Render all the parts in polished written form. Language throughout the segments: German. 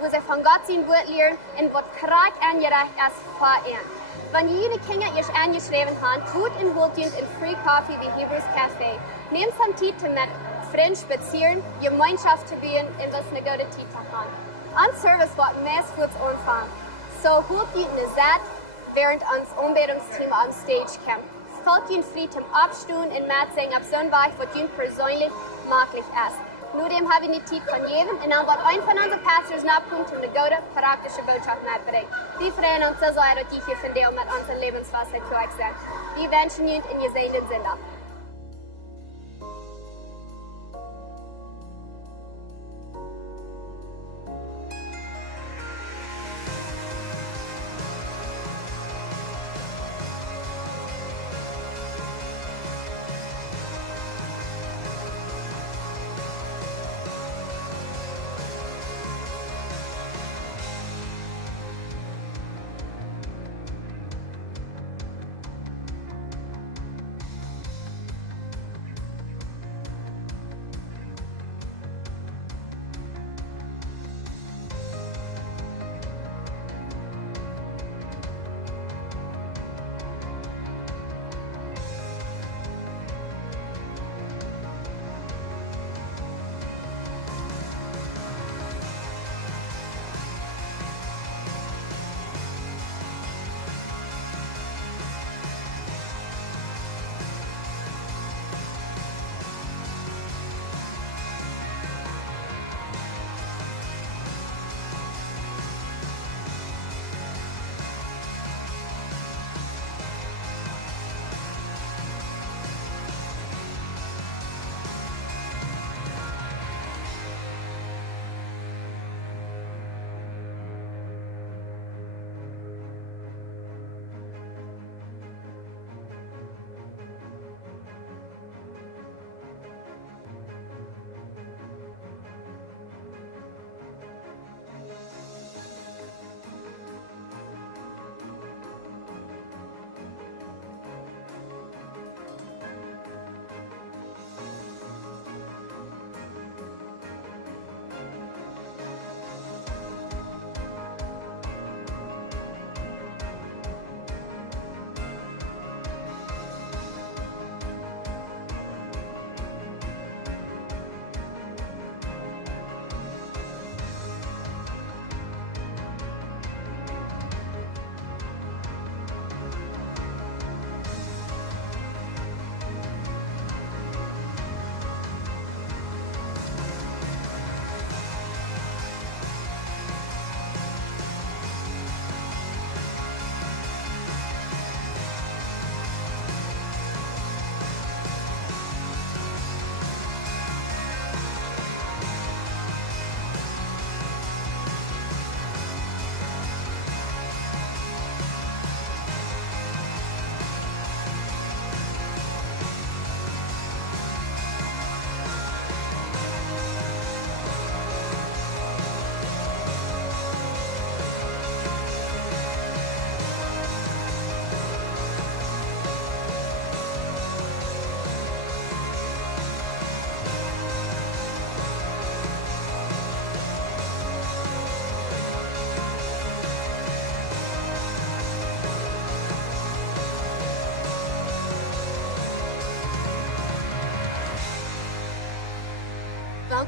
wo sie von Gott sein Wort lernen und was krack angerecht ist vor ihnen. Wenn jene Kinder ihr angeschrieben haben, tut und holt ihr in Free Coffee wie Hebrews Café. Nehmt some Zeit mit Freunden spazieren, Gemeinschaft zu bieten und was eine gute Zeit zu haben. An Service wird meist kurz anfangen. So holt ihr eine Zeit, während uns Anbetungsteam am Stage kommt. Folgt ihr frei zum Abstehen und mitsingen auf so ein Weg, was ihr persönlich möglich ist. Nur dem habe ich die Zeit von jedem und dann wird ein von unseren Pastors nachkommen, um eine gute, praktische Botschaft mitzubringen. Wir freuen uns so sehr, dass die hier von dir mit unserem Lebenswasser zu euch sind. Wir wünschen Ihnen in gesegneten Sinne.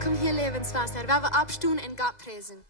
Welkom hier Lebenswasser, waar we abstoen en God prezen.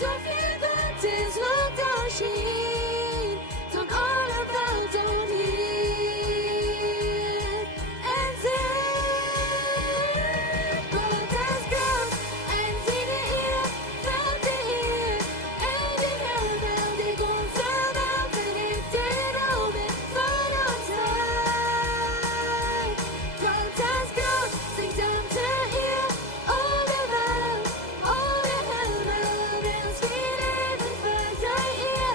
Door viel Gottes Wort erschien, tot alle Welt umhielt. En zegt, Gottes kracht en zijn eer, valt de eer. En de hemel die onze welt verricht in omen van ons hart. Gottes kracht zingt hem te eer, alle welt, alle hemel, wens wie leven voor zijn eer.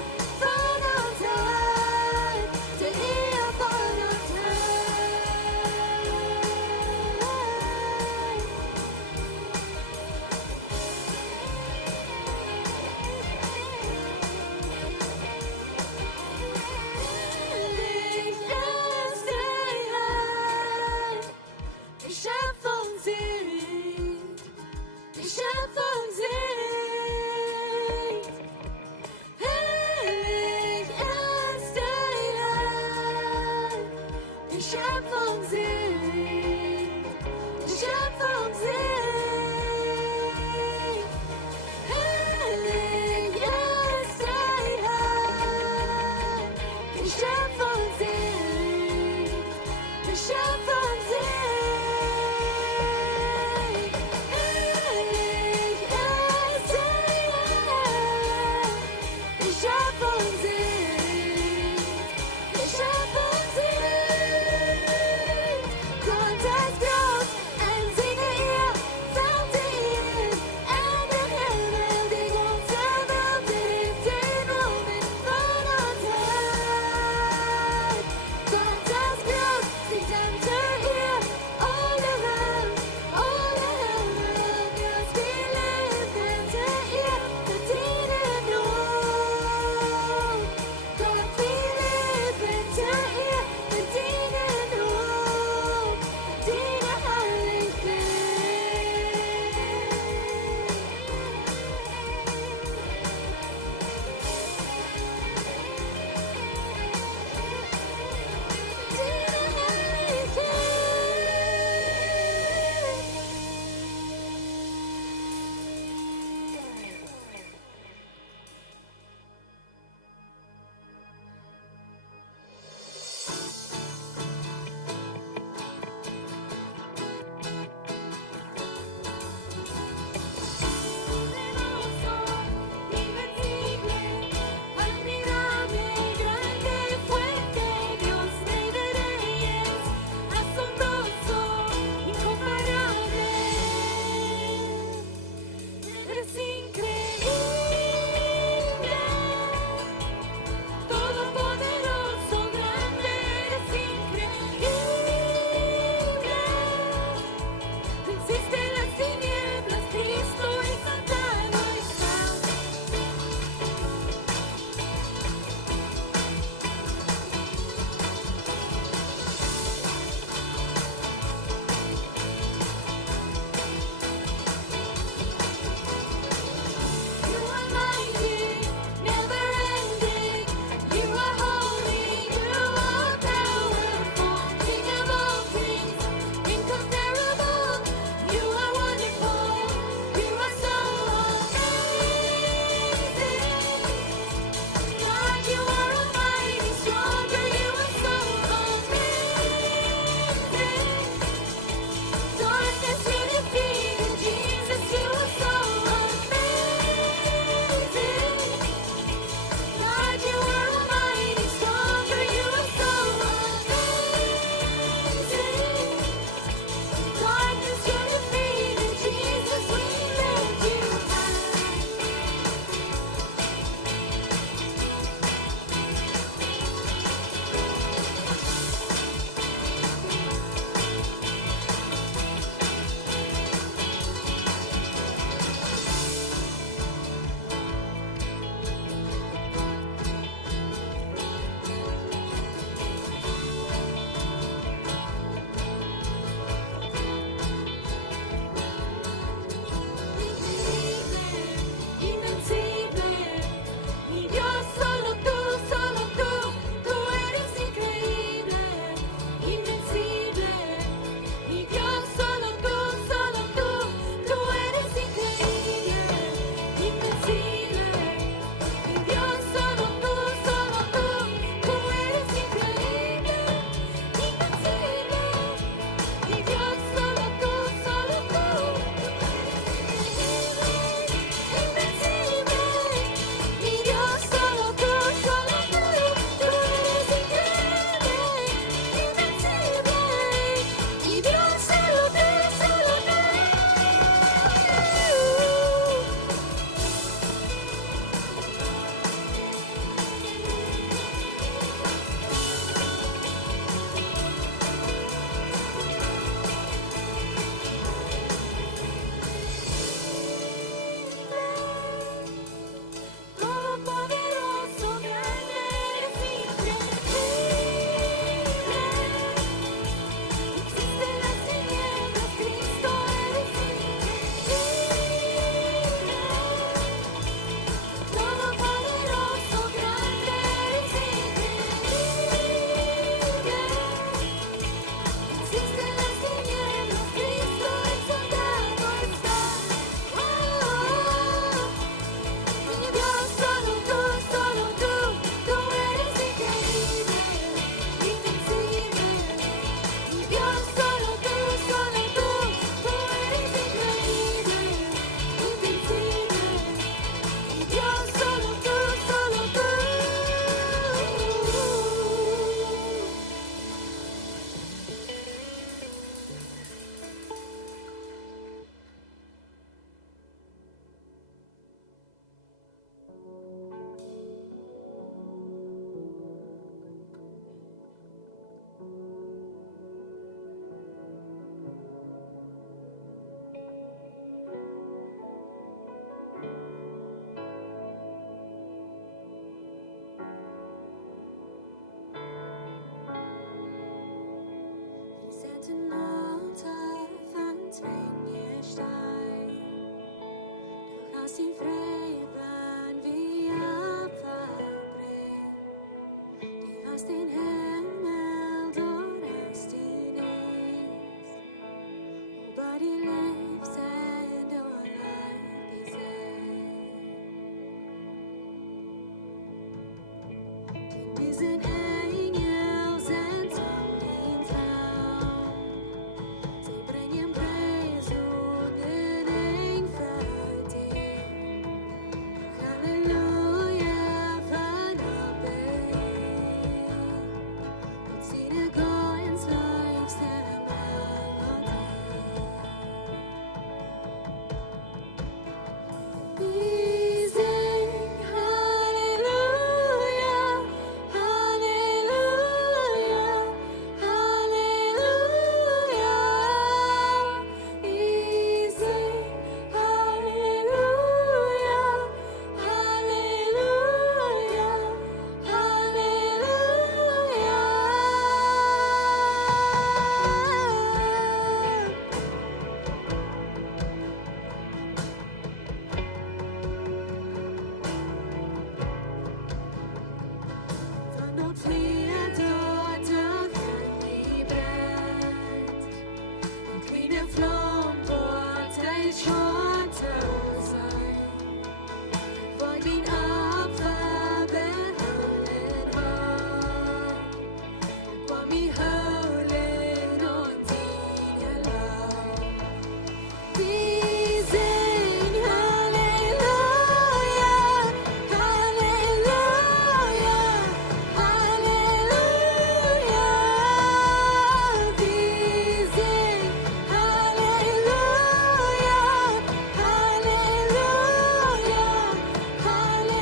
Lass ihn frei, wenn wir verbringen. Du hast den Himmel, du hast die Nacht. Über die Lebenswasser und Leib gesehen. Diesen Engel sind zum den Traum. Sie bringen Preis und Gedenk für dich. Halleluja, verloben. Und sie dir ganz liebst We sing Halleluja, Halleluja, Halleluja. We sing Halleluja, Halleluja, Van dat vliert dort ook die brand. Een kleine vlam wordt hij schon te zijn. Wat mijn Abfall behouden war. Wat mij holen und die Lauf. We sing Halleluja, Halleluja, Halleluja. We sing Halleluja, Halleluja, Halleluja. We sing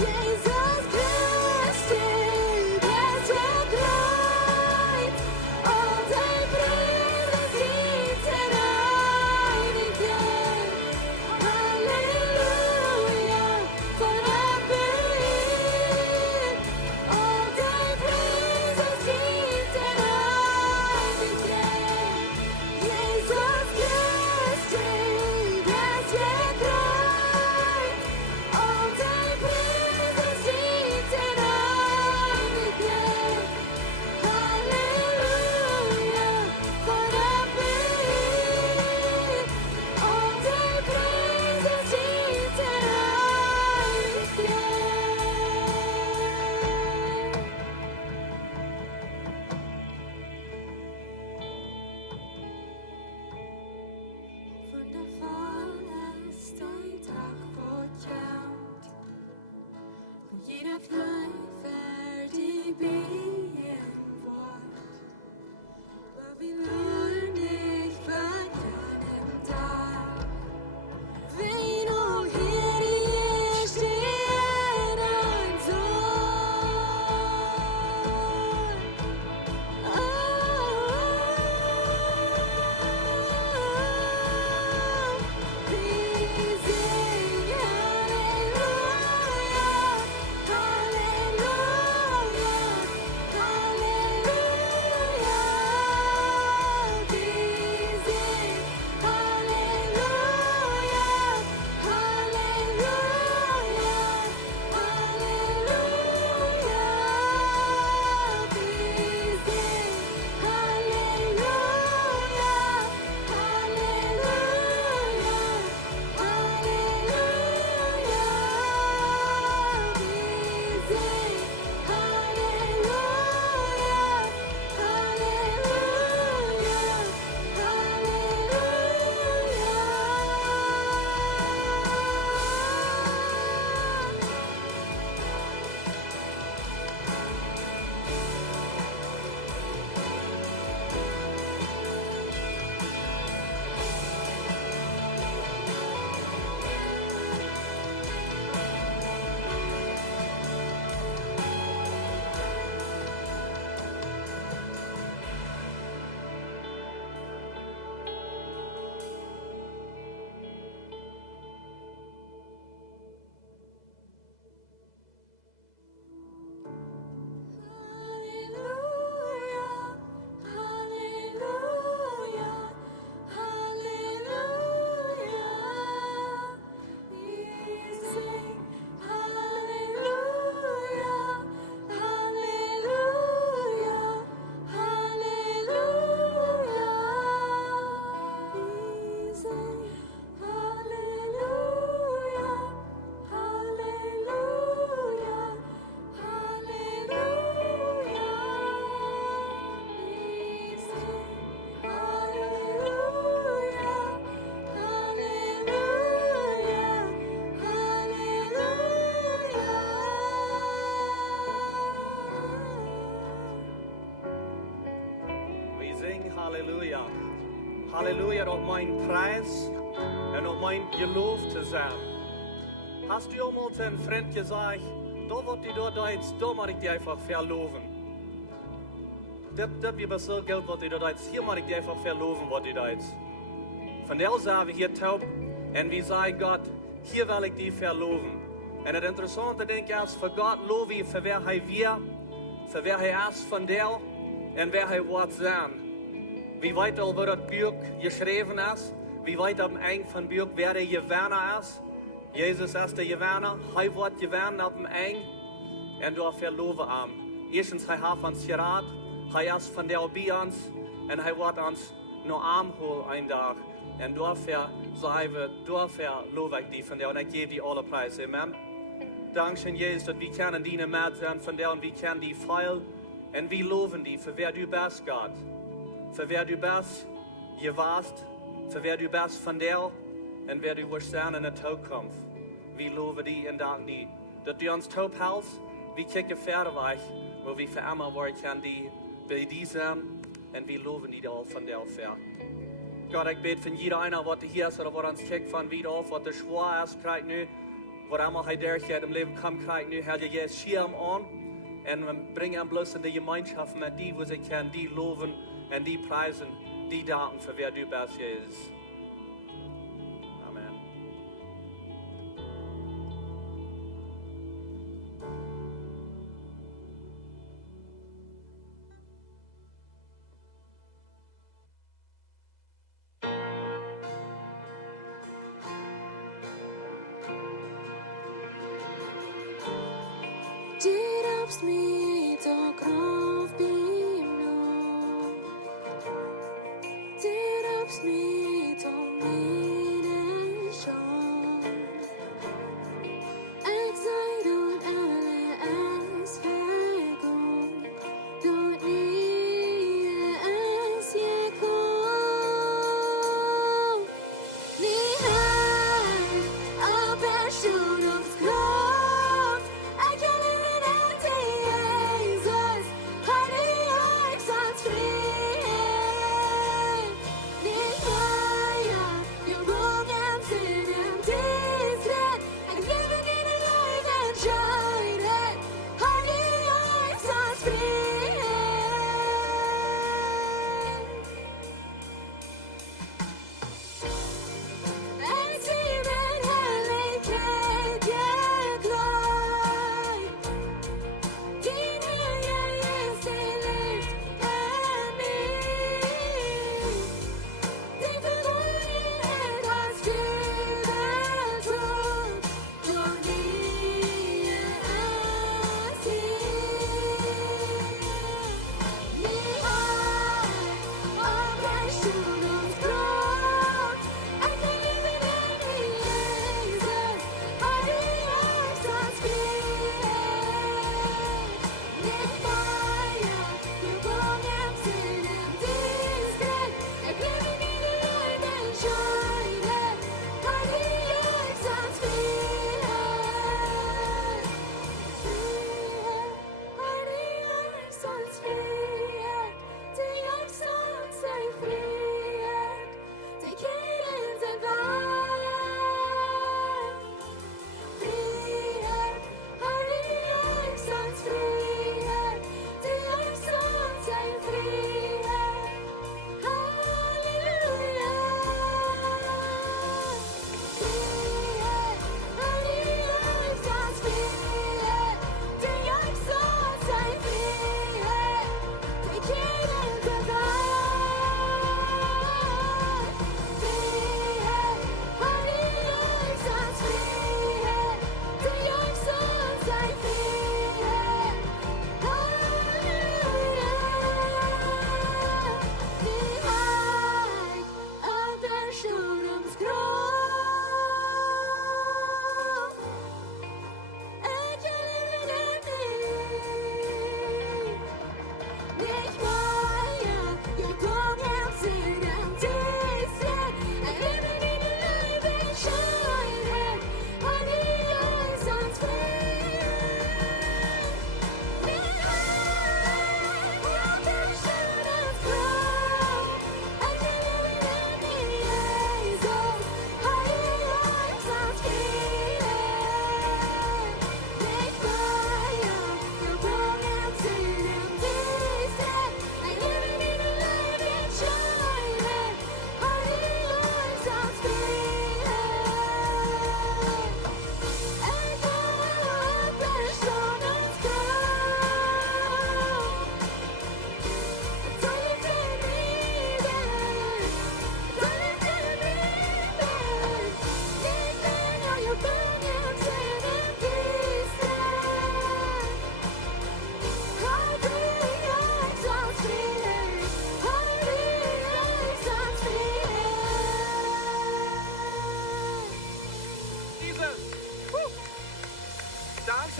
Jesus Christus, beste Kleid, al dein Prijzen ziet Reinigkeit. Halleluja, vanaf hier, al dein Prijzen ziet Reinigkeit. Jesus Christus, beste Kleid, al dein Prijzen ziet Reinigkeit. Halleluja, vanaf hier, al dein Prijzen ziet Van de val ist ein Tag verjährt, wo jeder frei fertig bejahen wird. Weil wir lernen nicht von keinem Tag. Wen auch hier die stehen ein Sohn. We sing Halleluja, Halleluja, op mijn prijs en op mijn geloof te zijn. Hast du mal zu einem Freund gesagt, da wird die dort jetzt, da mag ich die einfach verloven. Das wird so Geld, was die dort jetzt, hier mag ich die einfach verloven, was die dort jetzt. Von der sagen wir hier taub, und wir sagen Gott, hier will ich die verloven. Und das Interessante, denke ich, ist, für Gott lobe ich, für wer er wir, für wer er ist von der, und wer er wird sein. Wie weit al wo dat Buch geschreven is, wie weit am Eng van Buch wer der Gewinner ist. Jesus ist der Gewinner, hij wordt gewinnen op dem Eng, en door verloven am. Eerstens, hij heeft ons geraad, hij is van der bij ons, en hij wordt ons nog aanholen een dag. En doorver zijn we, doorver loof ik die van der, en ik geef die alle prijs. Amen. Dankzij Jezus, dat we kunnen dienen met zijn van der, en we kunnen die feil, en we loven die, voor wer du bist, God. Für wer du bist, je warst, für wer du bist von der und wer du wirst sein in der Zukunft. Wir loben die und danken die, dass du uns taub hältst, wir kicken Pferde weg, wo wir für immer werden können, die bei dir sein und wir loben die all von der Pferd. Gott, ich bete von jeder einer, was hier ist oder was uns kickt von wieder auf, was der schwer ist, kriegt nu, was einmal hier durchgeht im Leben kommt, kriegt nu, Herr, jetzt Schirm an und wir bringen bloß in die Gemeinschaft mit die, wo sie können, die loben und die preisen, die danken für wer du bist, Jesus. Amen. Dirabs mit og krav bimno. Dirabs mit og mine sjån. Jeg sier dot alle es vergång. Dot nye es jeg kom. Ni her av personens kraft. Jeg kan leve til Jesus.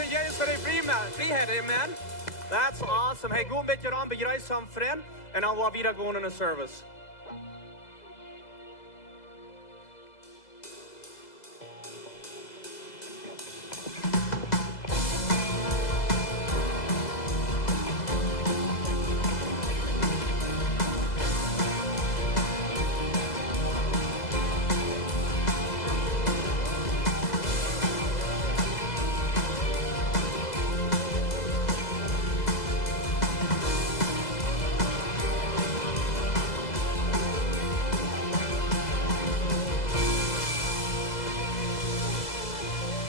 prijzen Jezus voor die vrijheid, amen. That's awesome. Hey, go een beetje aan, begrijp some friend, en dan gaan we weer gaan in de service.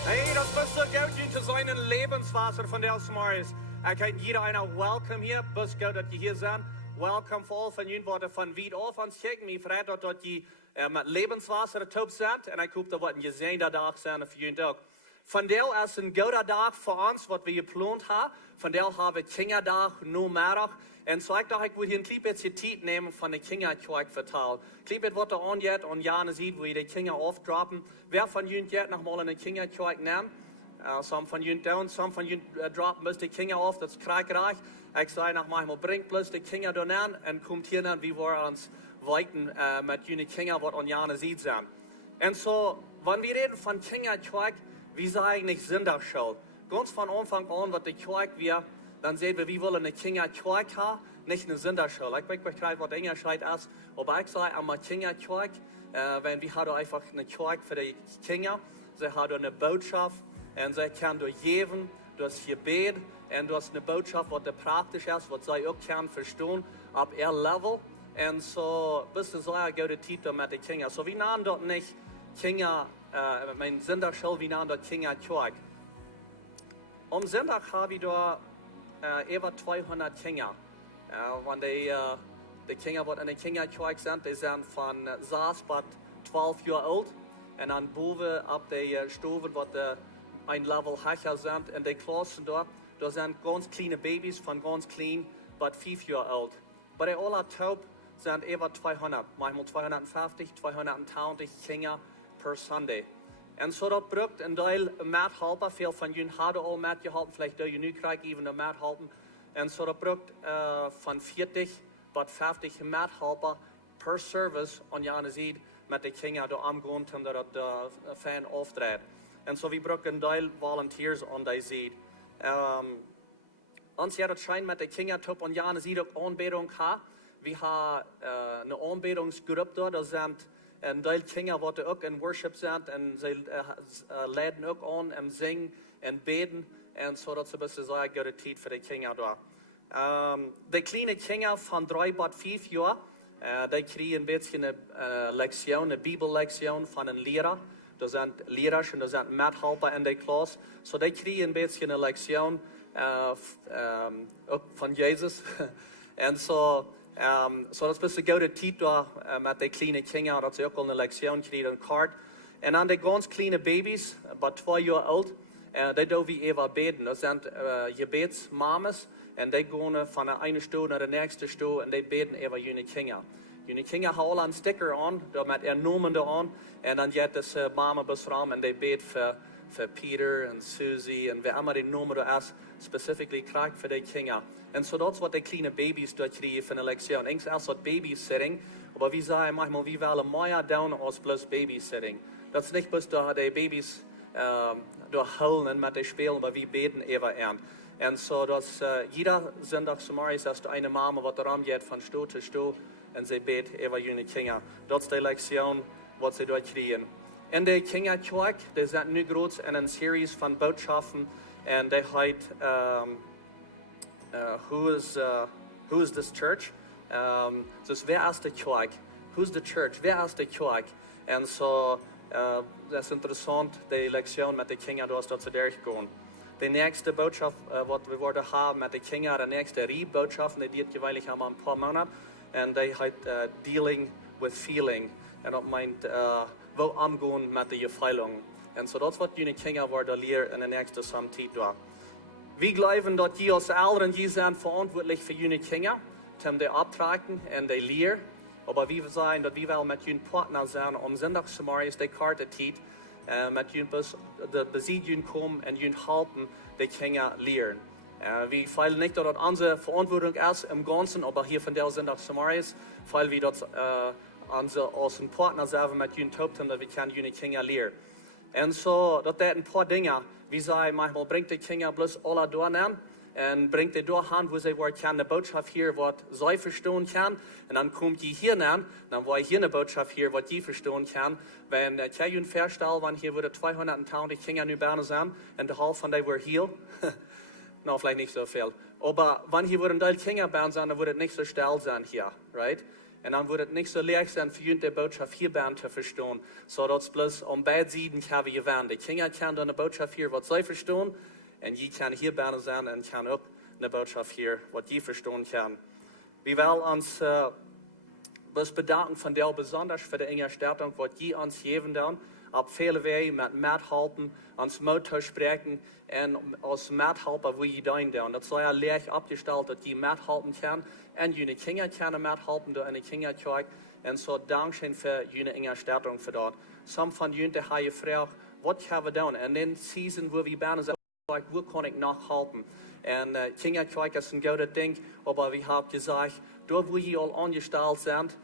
Hey, das bist so gut zu sein, Lebenswasser von der Smarties. Ich heiße jeder einer welcome hier, bis gut, dass ihr hier seid. Welcome für alle von Ihnen, die von weit auf uns checken. Ich freue mich, dass ihr mit Lebenswasser top seid. Und ich hoffe, dass wir gesehen Tag sind für jeden Tag. Von der ist ein guter Tag für uns, was wir geplant haben. Von der haben wir Kindertag, nur mehr. Und so ich dachte, ich würde hier ein Clip jetzt die Zeit nehmen von der Kinderkirche verteilen. Clip wird was an jetzt und Jana sieht, wo ihr die Kinder aufdroppen. Wer von Ihnen jetzt noch mal eine Kinderkirche nehmen? Some von Ihnen down, some von Ihnen droppen bloß die Kinder auf, das ist kriegreich. Ich sage noch manchmal, bringt bloß die Kinder da an und kommt hier dann, wie wir uns weiten mit jenen Kindern, was an Jana sieht sind. Und so, wenn wir reden von Kinderkirche, wie sagen nicht Sünderschule? Ganz von Anfang an, was die Kirche wir, dann sehen wir, wir wollen eine Kinderkirche haben, nicht eine Sünderschule. Ich weiß nicht, was Englisch ist, aber ich sage einmal Kinderkirche, wenn wir haben einfach eine Kirche für die Kinder, sie haben eine Botschaft, und sie können durchgeben, durch Gebet, und du hast eine Botschaft, was praktisch ist, was sie auch können verstehen, auf ihr Level. Und so, bis zu so eine gute Zeit mit den Kindern. So, wir nennen dort nicht Kinder, mein Sünderschule, wir nennen dort Kinderkirche. Am Sonntag habe ich da über 200 Kinder. Wenn die Kinder, die in der Kinderkirche sind, die sind von 6 bis 12 Jahre alt. Und dann boven ab der Stufe, wo ein Level höher sind, in den Klassen da sind ganz kleine Babys von ganz klein bis 5 Jahre alt. Bei der aller Taub sind über 200, manchmal 250, 220 Kinder per Sunday. Und so das braucht ein Teil Mithelfer, viele von Ihnen haben auch mitgeholfen, vielleicht da ihr nicht kriegt, even mithelfen. Und so das braucht von 40 bis 50 Mithelfer per Service und Jana sieht, mit den Kindern da am Grund, und das Fan auftritt. Und so wir brauchen ein Teil Volunteers an die sieht. Uns hat es scheint mit den Kindern top und Jana sieht auch Anbetung haben. Wir haben eine Anbetungsgruppe da sind ein Teil Kinder, die auch in Worship sind, und sie laden auch an, im Singen und Beten. Und so, das ist ein bisschen so eine gute Zeit für die Kinder da. Die kleinen Kinder von 3 bis 5 Jahren, die kriegen ein bisschen eine Lektion, eine Bibellektion von einem Lehrer. Da sind Lehrer und da sind Mithelfer in der Klasse. So, die kriegen ein bisschen eine Lektion von Jesus. Und so, so das ist eine gute Zeit da mit den kleinen Kindern, dass sie auch eine Lektion kriegen, eine Karte. Und dann die ganz kleinen Babys, bei 2 Jahren alt, die dürfen wir eben beten. Das sind Gebetsmamas, und die gehen von der einen Stuhl nach der nächsten Stuhl und die beten über jene Kinder. Jene Kinder haben alle einen Sticker an, da mit ihren Namen da an, und dann geht das Mama bis rum und die beten für Peter und Susie und wer immer die Namen da ist, specifically kriegt für die Kinder. Und so das, was die kleinen Babys dort kriegen für eine Lektion. Eigentlich ist das Babysitting, aber wir sagen manchmal, wir wollen mehr down als bloß Babysitting. Das ist nicht bloß da die Babys heulen mit den Spielen, aber wir beten über ihn. Und so, dass jeder Sonntag ist das eine Mama, die daran geht von Stuhl zu Stuhl und sie betet über jene Kinder. Das ist die Lektion, was sie dort kriegen. In der Kinderkirche, die sind nu groß in einer Serie von Botschaften, und die heißt who is this church? Dus wer ist die Kirche? Who's the church? Wer ist die Kirche? Und so, das ist interessant, die Lektion mit den Kindern, du hast dazu durchgehen. Die nächste Botschaft, was wir werden haben mit den Kindern, die nächste Botschaft, die geht gewöhnlich einmal ein paar Monate, und die heißt Dealing with Feeling. Und das meint, wo umgehen mit den Gefühlen. Und so, das wird die Kinder werden lernen in der nächsten Samtit. Wir glauben, dass die als Eltern, die sind verantwortlich für jene Kinder, um die abtragen und die lehren. Aber wir sagen, dass wir mit jenen Partner sind, Sonntagsmorgens die Karte zieht, met Junt de besiedjun komen en Junt helpen, die Kinder leren. Wir feilen nicht, dass das unsere Verantwortung ist im Ganzen, aber hier von der Sonntag Samaris, weil wir das unsere aus dem Partner selber mit Junt haben, dass wir Junt Kinder lernen. Und so, das sind ein paar Dinge, wie sie manchmal bringt die Kinder bloß alle durchnehmen und bringt die durchhin, wo sie eine Botschaft hier, was sie verstehen kann. Und dann kommt die hier hin, dann war hier eine Botschaft hier, was die verstehen kann. Wenn ich Junt feststelle, wenn hier wurde 200.000 Kinder nu bijna zijn, und der Hälfte von denen were hier, no, vielleicht nicht so viel. Aber wenn hier würden Teil Kinder bauen sein, dann würde es nicht so still sein hier, right? Und dann würde es nicht so leicht sein, für die Botschaft hier bauen zu verstehen. So, dass bloß beide Seiten kann wir werden. Die Kinder können dann eine Botschaft hier, was sie verstehen, und die kann hier bauen sein und kann auch eine Botschaft hier, was die verstehen kann. Wir wollen uns bedanken von der besonders für die Unterstützung, was die uns geben dann. Op vele wegen met helpen, ons Mut te spreken en als helpen wie je doen doen. Dat zou je leer opgesteld dat je helpen kan en jullie kinderen kunnen helpen door een kinderkerk. En zo dankzij voor jullie ondersteuning voor dat. Some van jullie hebben je vraag, wat gaan we doen? En in season waar we bijna zijn, hoe kan ik nog helpen? En kinderkerk is een goede ding, maar we hebben gezegd, door waar je al aangesteld bent,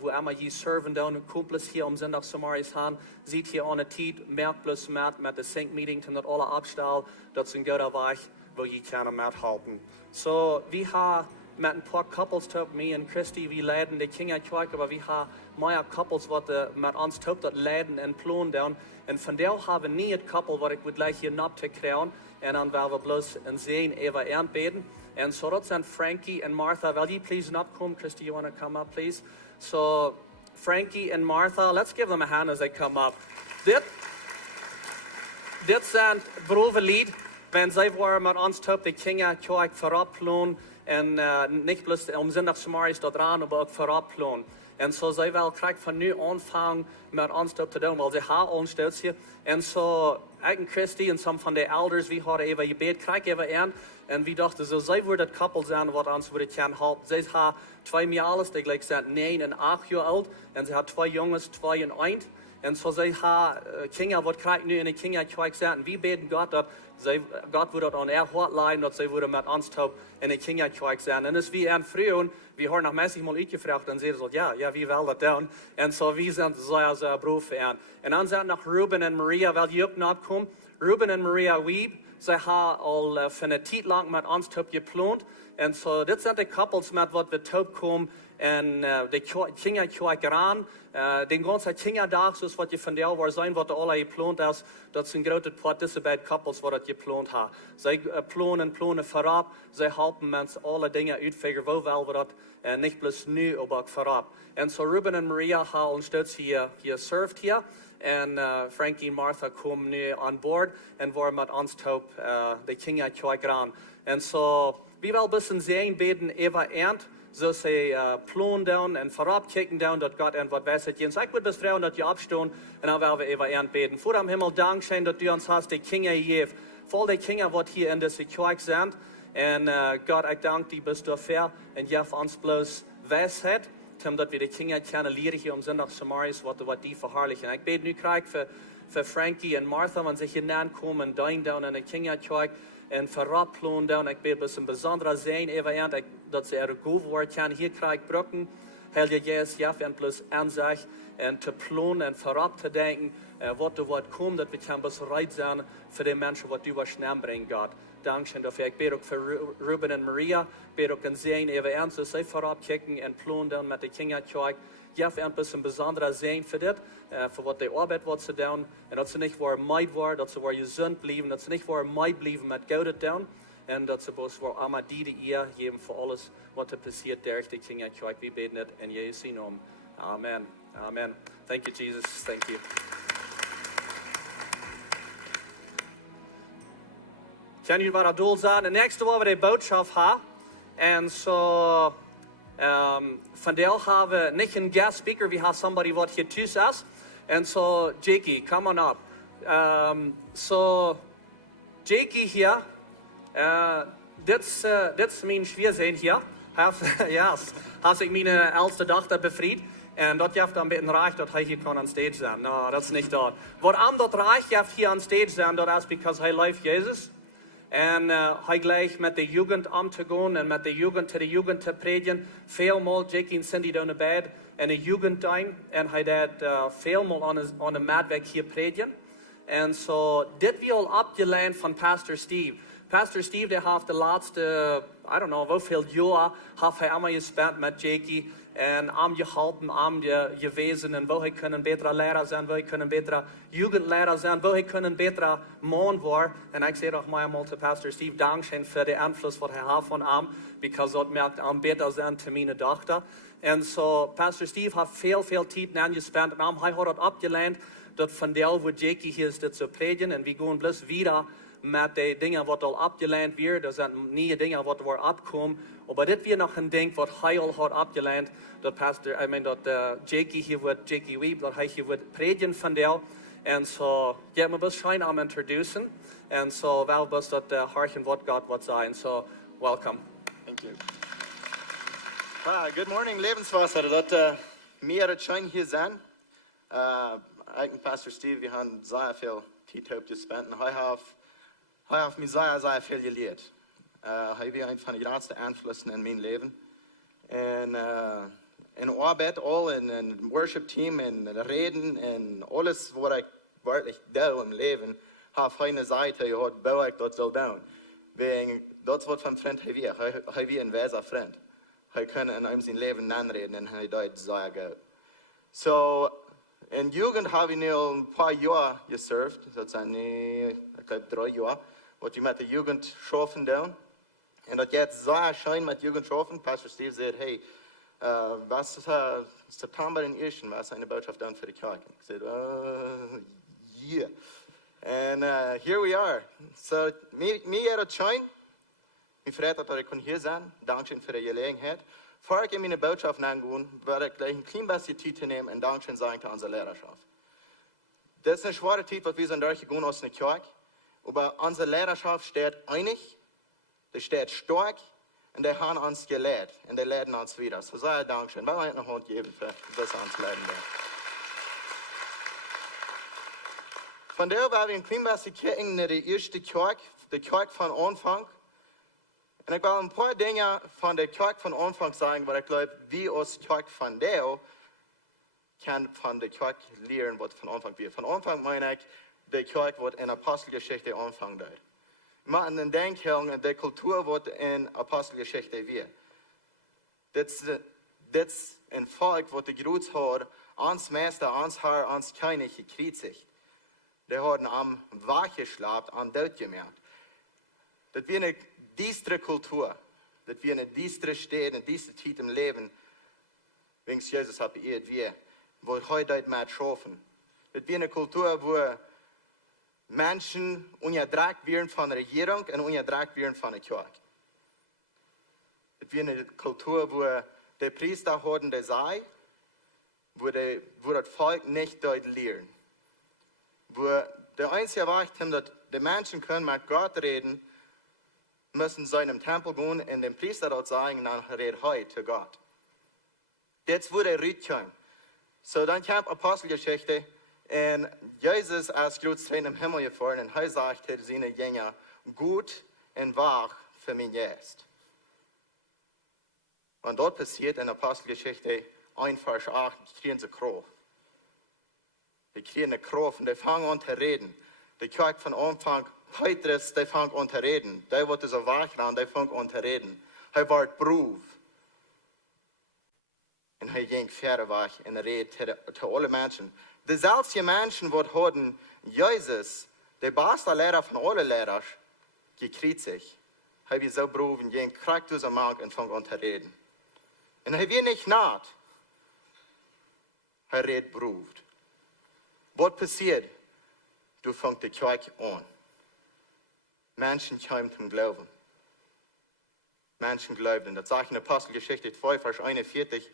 wo immer je serven down, Kumpels hier am Sonntag Samaris haben, sieht hier ohne Tid, merkt bloß mit der Sync-Meeting, mit alle Abstall, das ist ein guter Weg, wo je kann mithalten. So, wir haben mit ein paar Couples, mir und Christi, wir leiden die Kinderkerk, aber wir haben mehr Couples, die mit uns das leiden und planen down. Und von der haben wir nie ein Couple, was ich gleich hier noch zu kriegen, und dann werden wir bloß sehen, Eva beten. And so that's and Frankie and Martha. Will you please not come? Christy, you want to come up, please? So Frankie and Martha, let's give them a hand as they come up. Dit zijn brave lied, wenn zij waren met ons op de kinderkerk voorop plan en niet bloos om zondag Samaris dat aan, maar ook voorop plan. En zo zij wel krijg van nu aanvang met ons op te doen, want ze hebben ons steeds hier. En zo, ik en Christy en some van de elders, we hadden even gebed, krijg even aan. En we dachten, zo zij worden het koppel zijn wat ons worden kan helpen. Zij hebben 2 meisjes, die gelijk zijn 9 en 8 jaar oud. En ze hebben 2 jongens, 2 en 1. En zo zij hebben kinderen wat krijgen nu in de kinderkerk zijn. En we beten God dat God wordt dat aan haar hart leiden, dat zij worden met ons top in de kinderkerk zijn. En dus we aan vroeger, we hebben nog mensen mal uitgevraagd en zeiden ze, ja, wie wil dat doen? En zo we zijn zeer beroepen aan. En dan zijn nog Ruben en Maria, wil je ook nog komen? Ruben en Maria Wieb, zij hebben al van een tijd lang met ons top gepland. En zo, dit zijn de koppels met wat we top komen. En de kinderkerk eraan. Den ganzen kinderdag, zoals wat je van jou waar zijn, wat er alle gepland is, dat zijn grote participate couples wat het gepland hebben. Zij plannen voorop, zij helpen mensen alle dingen uitfiguren, wo wel we dat, niet plus nu, maar ook voorop. En zo Ruben en Maria hebben ons steeds hier served hier. En Frankie en Martha komen nu aan boord en worden met ons top de kinderkerk eraan. En zo, we willen een beetje zien, beten even eind. So sie planen down und vorab kicken down, dass Gott etwas weiß. Und ich würde bis Frauen, dass die abstehen und dann werden wir eben beten. Vor dem Himmel Dank schön, dass du uns hast, die Kinder gegeben. Voll die Kinder, die hier in dieser Kirche sind. Und Gott, ich danke dir, bist du fair und gib uns bloß Weisheit, damit wir die Kinder kennenlernen hier am Sonntag Samaris, was die verherrlichen. Ich bete nu gleich für Frankie und Martha, wenn sie hier näher kommen, down in der Kinderkirche. En voorop plannen doen. Ik ben een bijzondere zijn even dat ze er goed worden kan. Hier krijg ik brokken. Heel je jees, ja, en plus aanzicht. En te plannen en voorop te denken. Wat er wordt komen, dat we kan bereid zijn voor de mensen wat u was naam brengt, God. Dankzij daarvoor. Ik bid ook voor Ruben en Maria. Ik bid ook een zijn even zo zij voorop kijken en plannen doen met de kinderkerk. Ja, en een bijzondere zijn voor dit. Voor wat de arbeid wat ze doen. En dat ze niet waar meid worden, dat ze waar gezond blijven, dat ze niet waar meid blijven met goud doen. En dat ze boos waar allemaal die eer geven voor alles wat er passiert door de kinderkerk. We beten het in Jezus naam. Amen. Amen. Thank you, Jesus. Thank you. Kan jullie wat dat doel zijn? De nächste waar we de boodschap hebben. En zo... van deel hebben we niet een guest speaker, we hebben somebody wat hier thuis is. En zo, Jakey, come on up. Jakey hier, dit is mijn schwierzijn hier. Ja, als ik mijn oudste dochter bevrijd. En dat geeft een beetje recht dat hij hier kan aan stage zijn. No, dat is niet dat. Wat hem dat recht geeft hier aan stage zijn, dat is because hij leeft Jezus. En hij gleich met de jugend om te gaan en met de jugend te predigen. Veelmaal Jackie en Cindy down de bed en de jugendtuin. En hij deed veelmaal aan de maatweg hier predigen. En zo, dit wil opgeleend van Pastor Steve. Pastor Steve, die heeft de laatste, I don't know, hoeveel jaar, heeft hij allemaal gespeeld met Jackie. En geholpen, gewezen. En wij kunnen betere leraar zijn, wij kunnen betere jugendleraar zijn, wij kunnen betere man worden. En ik zeg ook maar te Pastor Steve, dankzij voor de invloed wat hij heeft van hem. Because dat maakt hem beter zijn te mijn dochter. En zo, Pastor Steve heeft veel tijd aan gespeeld. En hij heeft het opgeleend. Dat vandaag wordt Jackie hier dit zo predigen. En we gaan plus weer met de dingen wat al opgeleend wordt. Er zijn nieuwe dingen wat er opkomen. Maar dit weer nog een ding wat hij al had opgeleend. Dat Jackie hier wordt, Jackie Weep, dat hij hier wordt predigen vandaag. En zo, ja, we best schijn aan introduceren. En zo, wel best dat hartje wat God wat zijn. So, welcome. Thank you. Good morning, Lebenswasser. Dat meer het schijn hier zijn. Ik en Pastor Steve, we hebben zeer veel tijd op gespendet. En hij heeft mij zeer veel geleerd. Hij was een van de grootste invloeden in mijn leven. En in arbeid al, in een worship team, in reden, en alles wat ik werkelijk doe im leven, heeft hij een zijde gehad, bouw ik dat zal doen. Dat is wat van vriend hij weer. Hij weer een wijze vriend. Hij kan in hem zijn leven aanreden en hij deed zeer goed. So, in jugend heb ik nu al een paar jaar geserved. Dat zijn nu, ik geloof 3 jaar. Wat je met de jugend schaffen doen. En dat gaat zeer schijn met jugend schaffen. Pastor Steve zei, hey, was September in Irschen, was eine boodschap doen voor de kerk? Ik zei, yeah. En here we are. So, mij gaat het schijn. Ik vrees dat ik hier zijn. Dankzij voor de gelegenheid. Voor ik in mijn boodschap nagaan, wil ik gleich een klein beetje tijd nemen en dankzij sagen aan onze lerarschaft. Dat is een zware tijd, wat we zijn durchgegaan aus der kerk. Aber onze lerarschaft staat einig, die staat stark und die haben uns gelehrt und die leiden uns wieder. So sehr Dankeschön. Wir wollen eine Hand geben für das uns leiden wird. Von der war wir in klein bisschen kijken naar de eerste kerk, de kerk van Anfang. En ik wil een paar dingen van de kerk van Anfang zeggen, wat ik geloof, wie als kerk van der kan van de kerk leren wat van Anfang weer. Van Anfang meine ik, de kerk wat in Apostelgeschichte Anfang deed. Maar in den denkhelling, de cultuur wat in Apostelgeschichte weer. Dit is een volk wat de groot had, ons meester, ons Herr, ons König gekreuzigt. Die hadden am weggeslapen, am dood gemaakt. Dat weer een diestere cultuur. Dat weer een diestere stad, een diestere tijd im leven. Wings Jezus heb beëerd weer. Wo hij dat met schaffen. Dat weer een cultuur waar mensen onderdrukt werden van de regering en onderdrukt werden van de kerk. Dat weer een cultuur waar de priester hadden de zij, waar het volk niet dat leren. Wo der einzige Weg, dass die Menschen können mit Gott reden, müssen sie in den Tempel gehen und dem Priester dort sagen, dann redet heute zu Gott. Das wurde Rütchen. So, dann kam Apostelgeschichte und Jesus als Großtrainer im Himmel gefahren und er sagte seinen Jünger, gut und wahr für mich jetzt. Und dort passiert in Apostelgeschichte 1, Vers 8, kriegen sie Kraft. Die kriegen eine Kraft und die fangen an zu reden. Die Kerk von Anfang, Petrus, die fangen an zu reden. Die, die so wach waren, die fangen an zu reden. Er war Beruf. Und er ging verder weg und redete zu allen Menschen. Die selbst Menschen, die hatten Jesus, der beste Lehrer von allen Lehrern, gekreuzigt. Er war so Beruf und ging krank durch den Markt und fang an zu reden. Und er war nicht naht. Er redet Beruf. Was passiert? Du fängst die Kirche an. Menschen kommen zum Glauben. Menschen glauben. Das sagt in Apostelgeschichte 2, Vers 41.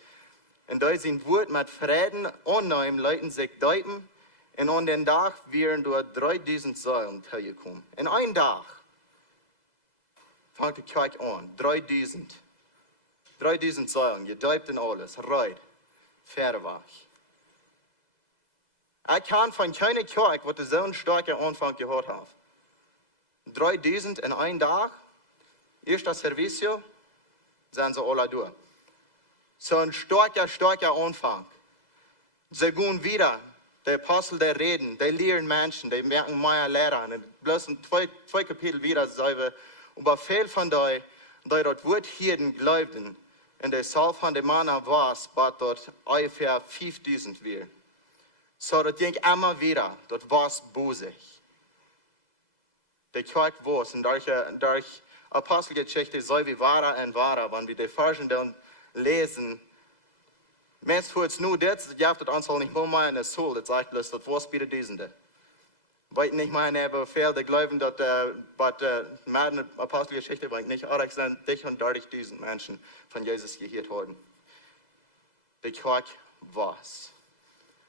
Und da sind Wort mit Frieden annehmen, Leuten sich deuten. Und an den Tag wären dort 3000 Säulen hergekommen. In einem Tag fängt die Kirche an. 3000. 3000 Säulen, gedeupt und alles, reit. verder war. Ich kann von keiner Kirche, wo so einen starken Anfang gehört habe. 3000 in einem Tag, erster Servicio, sind sie alle durch. So ein starker Anfang. Sie gehen wieder, die Apostel, die reden, die lehren Menschen, die merken mehr Lehrer. Und bloß in zwei Kapitel wieder sagen wir, aber viel von denen, die dort Wort hirden glaubten, in der Zahl von den Männern war es, war dort ungefähr 5000 wir. So, das ging immer wieder, dort war es bosig. Die Kirche war es, und durch Apostelgeschichte so wie wahrer, wenn wir die Versen dann lesen, mens voor het nu dit, je hebt het aantal niet meer in de soul, dat zegt dus dat was bij de duizenden. Weet niet meer hebben veel die geloven dat wat met de Apostelgeschichte, weet niet, er zijn 33.000 mensen van Jezus gehoord hebben. De kerk was.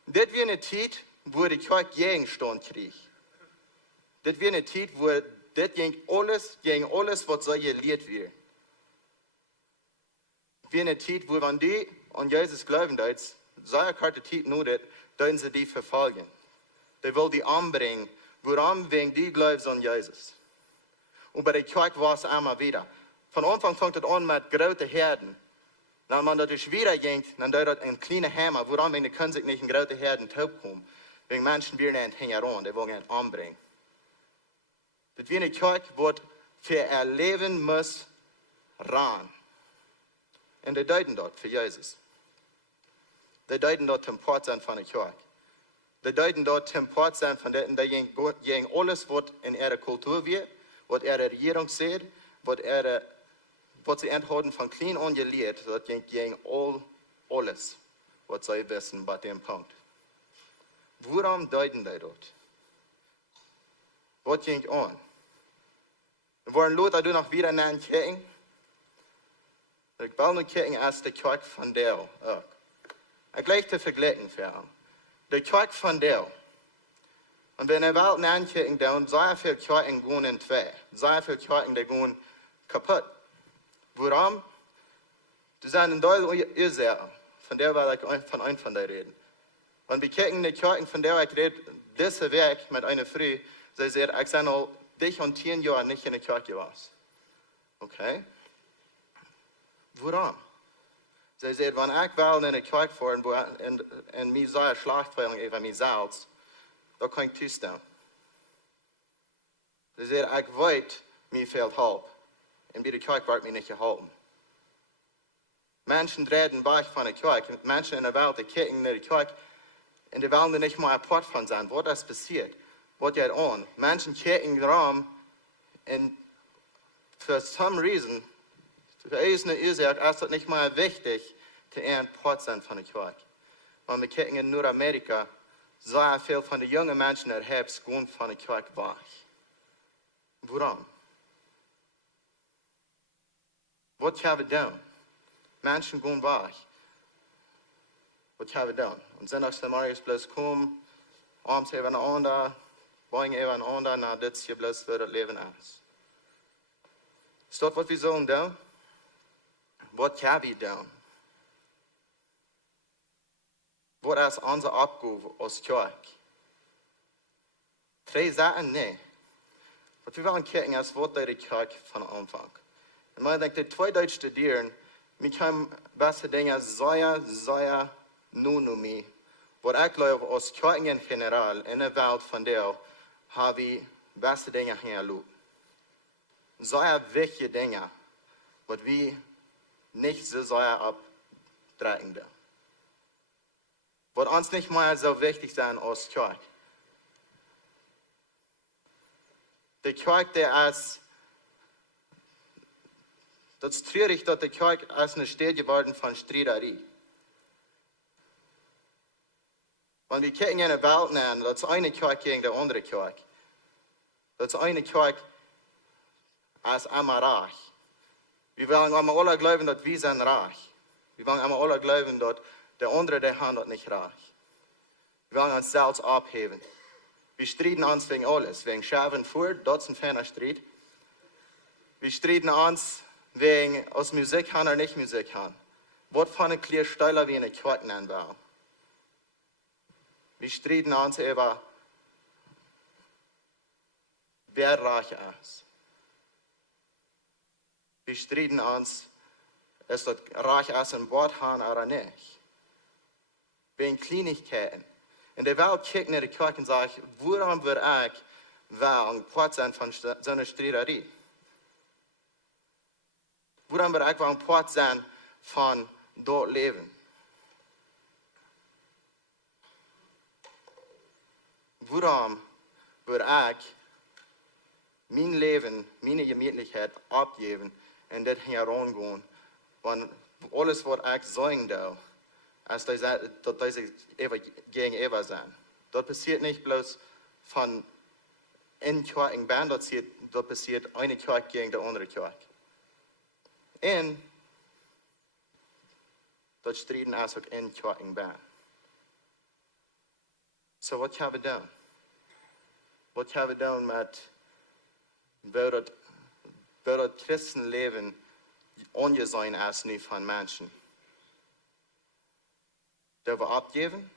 Dit was een tijd waar de kerk gegenstand kreeg. Dit was een tijd waar dit ging alles wat zo geleerd werd. Wir in der Zeit, wo wenn die an Jesus glauben, dass sehr karte Zeit nur das, dann sie die verfolgen. Die will die anbringen, warum wegen die glauben an Jesus. Und bei der Kirche war es immer wieder. Von Anfang fängt es an mit großen Herden. Wenn man dadurch wieder ging, dann dort ein kleiner Hammer, warum wegen die können sich nicht in große Herden taub kommen. Wegen Menschen wir nicht hängen an, die wollen ihn anbringen. Das wie eine Kirche, wo für ihr Leben muss ran. Und die deuten dort für Jesus. Die deuten dort Temport sein von der Kirche. Die deuten dort Temport sein von denen, die gegen alles, was in ihrer Kultur wird, was ihre Regierung sieht, was sie enthalten von klein an gelehrt, das gegen alles, was sie wissen bei dem Punkt. Woran deuten die dort? Was ging an? Wollen Leute du noch wieder nennen Kirchen? Ik wil nu kijken als de kerk van Deel ook. Ik leg te vergelijken voor hem. De kerk van Deel. En wenn er wel aankijken, dan zijn veel kerken gaan in twee. Zijn veel kerken die gaan kapot. Waarom? Er zijn een deel Ursachen. Von der wil ik van een van die reden. Wenn wir kijken de kerken van Deel, ik red deze week met een vrouw. Zij zegt, ik ben al 10 jaar niet in de kerk geweest. Okay? Waarom? Zij zei, wanneer ik wel in de kerk voor en mij zei slagtreiling over mijzelf, dan kan ik toestaan. Zij zei, ik weet, mij veel hulp. En bij de kerk wordt mij niet geholpen. Mensen reden weg van de kerk. Mensen in de wereld die kijken naar de kerk en die willen er niet meer apart van zijn. Wat is passiert? Wat gaat aan? Mensen kijken erom en for some reason, für eine Ursache ist es nicht mal wichtig, zu Part sein von der Kirche. Wenn wir gucken in Nordamerika, sehr viel von den jungen Menschen der Herbst gehen von der Kirche weg. Warum? Was haben wir tun? Menschen gehen weg. Was haben wir tun? Und sind auch morgens bloß kommen, abends übereinander, morgen übereinander, na, das hier bloß für das Leben aus. Ist das, was wir sollen tun? Was haben wir tun? Was ist unsere Aufgabe als Kirche? 3 Sachen, nein. Was wir wollen kijken ist, was die Kirche von Anfang. Und man denkt, die 2 Deutsch studieren, wir können beste Dinge sehr nun mehr. Was ich glaube, als Kirche in general, in der Welt von der, haben wir beste Dinge hergelernt. Sehr wichtige Dinge, was wir nicht so sehr abdrehen dürfen. Was uns nicht mal so wichtig sein als Kirche. Die Kirche, das ist traurig, dass die Kirche als eine Stadt geworden von Streiterie. Wenn wir gucken in der Welt nennen, das ist eine Kirche gegen die andere Kirche. Das ist eine Kirche als immer reich. Wir wollen immer alle glauben, dass wir sind reich. Wir wollen immer alle glauben, dass der andere, der hat das nicht reich. Wir wollen uns selbst abheben. Wir streiten uns wegen alles. Wegen Schafen vor, dort ist ein ferner Streit. Wir streiten uns wegen, aus Musik haben oder nicht Musik haben. Wat van een kleer steiler wie in een kerk aanbouwen. We streden ons over wer reich ist. We streden ons, is dat reich ist in Bord haben oder nicht. Wegen Kleinigkeiten. In der Welt kijkt naar de kerk en zegt, waarom wil ik wel een part zijn van zo'n streederie? Waarom wil ik wel een part zijn van dat leven? Waarom wil ik mijn leven, mijn gemeenlijkheid opgeven en dit herangehen, want alles wat ik zeggen doe, als dat deze gegenüber zijn. Dat passiert niet bloos van een kerk in band, dat passiert eine kerk gegen de andere kerk. En dat strijden is ook een kerk in band. So wat gaan we doen? Wat gaan we doen met waar dat christenleven ongezien is nu van mensen? Dat we opgeven?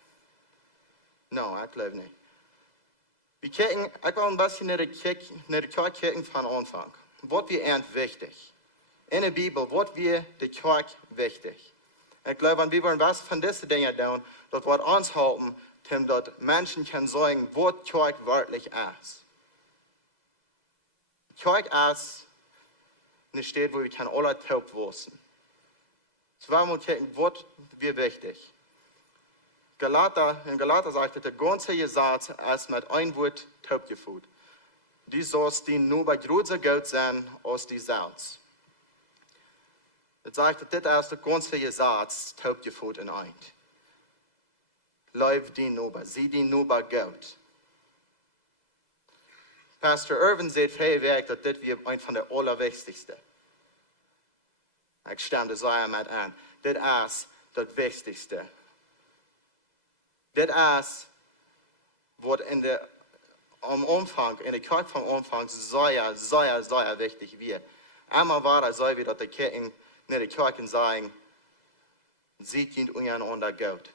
Nee, ik geloof niet. Ik wil een beetje naar de kerk kijken van aanvang. Wat weer echt wichtig? In de Bijbel, wat weer de kerk wichtig? Ik geloof, dat we willen was van deze dingen doen, dat wat ons helpen, dat mensen kunnen zeggen wat kerk werkelijk is. Kerk is een stad waar we alle taub wissen. Dus we moeten kijken, wat weer wichtig? In Galater sagt er, der ganze Gesetz ist mit ein Wort taub geführt. Die sollst die nur bei größer Geld sein als die Salz. Das sagt er, das ist der ganze Gesetz taub geführt in ein. Leib die nur, sie die nur bei Geld. Pastor Irvin sagt freiweg, dass das wie ein von der allerwichtigsten. Ich stimme das mit an. Das ist das Wichtigste. Das ist, was am Anfang, in der Kirche vom Anfang, sehr wichtig wird. Einmal war es so, wie dass die Kirchen in der Kirche sagen, sie sind untereinander Geld.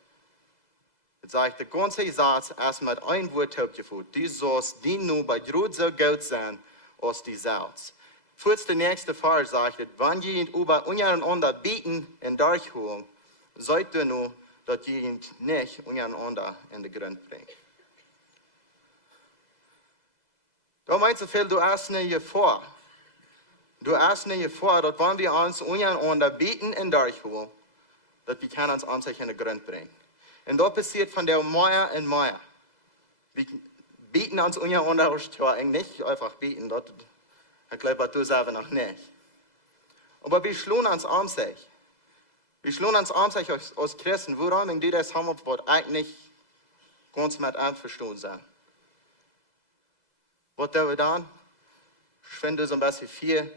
Das sagt, der ganze Satz ist mit einem Wort aufgeführt. Die sollst die nur bei größer Geld sein, als die Salz. Kurz der nächste Vers sagt, wenn ihr über untereinander bieten in Durchholung, seid ihr nur, dat je niet ondereinander in de grond brengt. Da meint so viel, du hast nicht Gefahr. Du hast nicht Gefahr, dass wenn wir uns untereinander bieten in Durchholung, dass wir uns an sich in de grond brengen. Und das passiert von der Meier in Meier. Wir bieten uns untereinander nicht einfach bieten, das, ich glaube, du selber noch nicht. Aber wir schlagen uns an sich. Wir schlagen uns an sich als Christen, warum die das haben, was eigentlich ganz mit einverstanden sind. Was tun wir dann? Ich finde so ein bisschen viel,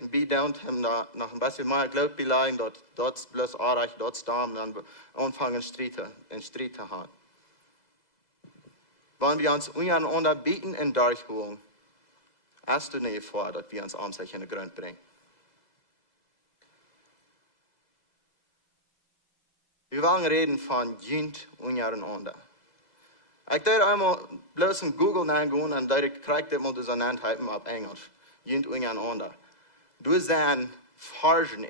und noch ein bisschen mehr Glauben beleihen, dort bloß Arach, dort Darm, dann anfangen Streit zu haben. Wenn wir uns untereinander bieten in Durchholung, hast du nicht vor, dass wir uns an sich in den Grund bringen. Wir wollen reden von Junt, Unjarenaunda. Ich dachte einmal bloß in Google reingehen und da kriegt man das genannt auf Englisch. Junt, Unjarenaunda. Du sind Fargen,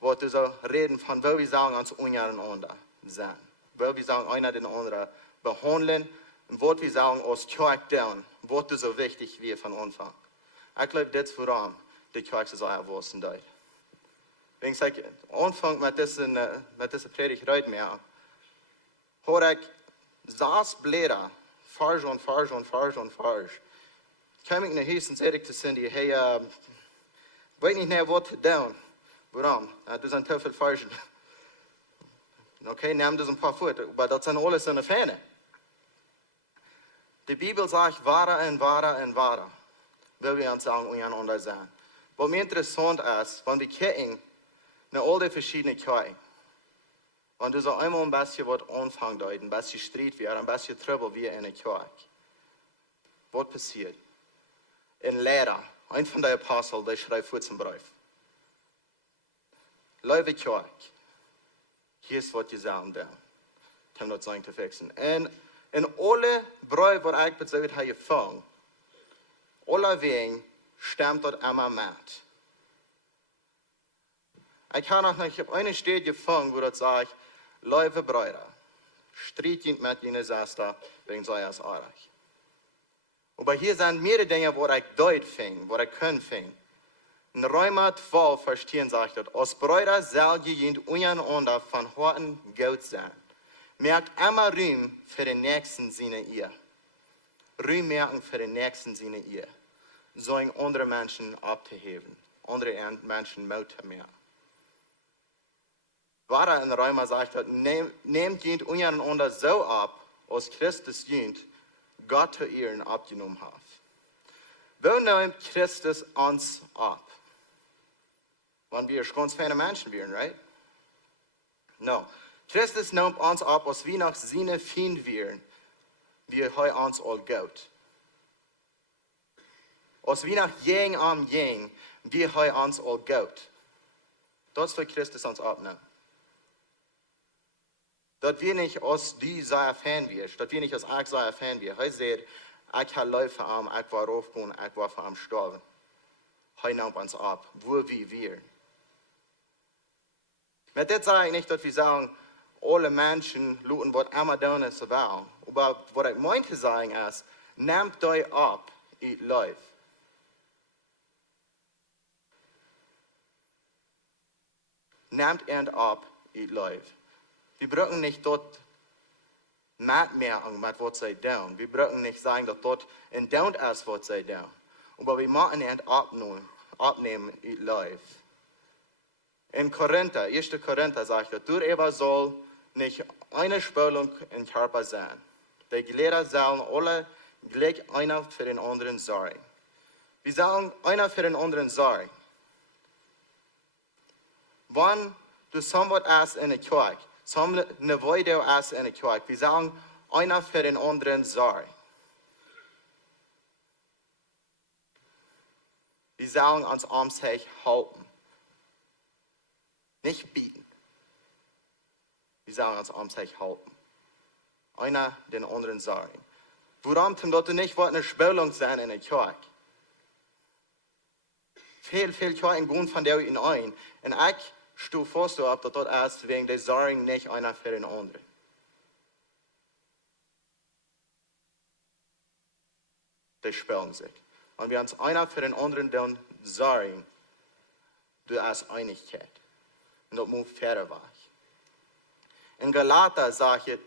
wo du so reden von, wo wir sagen uns Unjarenaunda sein. Wo wir sagen, einer den anderen behandeln und wo wir sagen, als Kirche down, wo du so wichtig wie von Anfang. Ich glaube, das ist warum die Kirche so erwachsen ist. Wenn ich anfange mit dieser Predigt heute mehr, habe ich 6 Blätter, Farge. Kam ich nach Hause und sagte zu Cindy, hey, weiß nicht mehr, was zu tun. Warum? Das sind zu viele Fargen. Okay, nehmen das ein paar Fotos, aber das sind alles in der Ferne. Die Bibel sagt, wahre. Will wir uns sagen, untereinander sein. Was mir interessant ist, wenn wir gucken, nach all die verschiedenen Kirchen. Und du so einmal ein bisschen was anfangen dort, ein bisschen Streit wird, ein bisschen Trouble wie in der Kirche. Was passiert? Ein Lehrer, ein von den Aposteln, der schreibt vor zum Brief. Lieve kerk. Hier is wat je sagen daar. Om dat zijn te fixen. En in alle brui wat ik bezit heb gevangen, alle wegen stemt dat immer met. Ik heb nog niet op een steed gevangen, wo dat zegt, lieve bruider, strijd je met jene Zaster, wegen zij als aardig. Aber hier sind mehrere Dinge, wo ich deut fing, wo ich können fing. In Römer 12, Vers 10 sagt das, als Brüder soll je untereinander von Horten gut sein. Merkt immer Ruhm für den Nächsten seine ihr. Ruhm merken für den Nächsten seine ihr. Sollen andere Menschen abzuheben, andere Menschen Mut zu merken. Weiter in Römer sagt das, nehmt je untereinander so ab, als Christus jünt, Gott zu ehren abgenommen hat. Wo nimmt Christus uns ab? Wenn wir ganz feine Menschen wären, right? No. Christus nimmt uns ab, als wir nach seinen Feind wären, wie er uns all gut. Als wir nach Jeng am Jeng, wie er uns all gut. Das will Christus uns abnehmen. Dat wir nicht aus die sei fan wirst, dat wir nicht aus ich sei fan wir. Hij sagt, ich habe Läufe am, ich war aufgekommen, ich war für am Sterben. Hij nimmt uns ab, wo wir. Mit das sage ich nicht, dass wir sagen, alle Menschen luten, was immer tun ist, so well. Aber was ich meinte sagen ist, nehmt euch ab, ihr Läuf. Nehmt ihn ab, ihr Läuf. Wir brauchen nicht dort mitmerken, mit was sie tun. Wir brauchen nicht sagen, dass dort in Down ist, was sie tun. Aber wir müssen ihn abnehmen, ihr Life. In Korinther, 1. Korinther sagt er, durch aber soll nicht eine Spülung im Körper sein. Die Glieder sollen alle gleich einer für den anderen sorgen. Wir sollen einer für den anderen sorgen. Wenn du somewhat hast in der Kirche, eine Weide ist in der Kirche. Wir sagen, einer für den anderen sorgen. Wir sagen uns sich halten. Nicht bieten. Wir sagen uns sich halten. Einer den anderen sorgen. Warum tun dort nicht eine Spülung sein in der Kirche? Viel Kirchen gehen von der in ein. Und ich stu fast ab, dass dort ist wegen der Sorgen nicht einer für den anderen. Die spüren sich. Und wir uns einer für den anderen dann sorgen, du hast Einigkeit. Und das muss fair war. In Galater sagt es,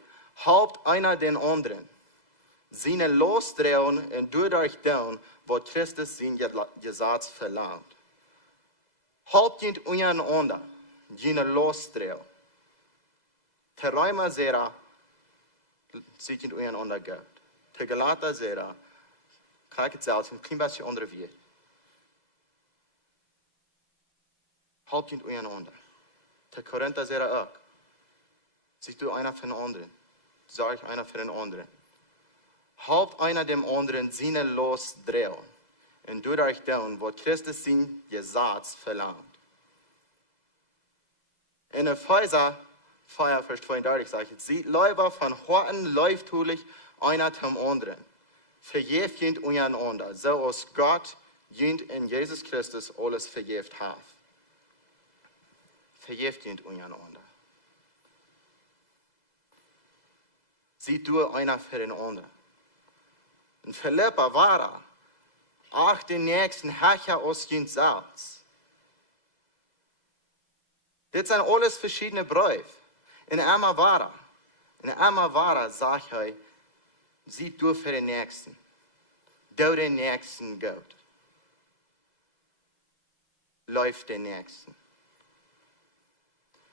halbt einer den anderen, seine losdrehen und durch tun, was Christus sein Gesetz verlangt. Halbt ihn untereinander. Jene losdrehen. Te Römer zera, ziet je een onder gaat. Te Galater zera, kan ik het zelfs een klein beetje onder weer. Halt je een onder. Te Korinther zera ook. Ziet du einer von den anderen. Sag einer für den anderen. Halt einer dem anderen seine losdrehen. Und dadurch tun, was Christus sein Gesetz verlangt. In Epheser 4, Vers 32 sagt es, sieht Leute von Horten läuftulich einer zum anderen. Vergebt ihn untereinander, so als Gott ihn in Jesus Christus alles vergebt hat. Vergebt ihn untereinander. Sieht du einer für den anderen. In Philippa war er, ach den nächsten Herrscher aus ihn selbst. Das sind alles verschiedene Briefe. In einmal war er, sagt er, sieh du für den Nächsten. Du den Nächsten Gott. Läuft den Nächsten.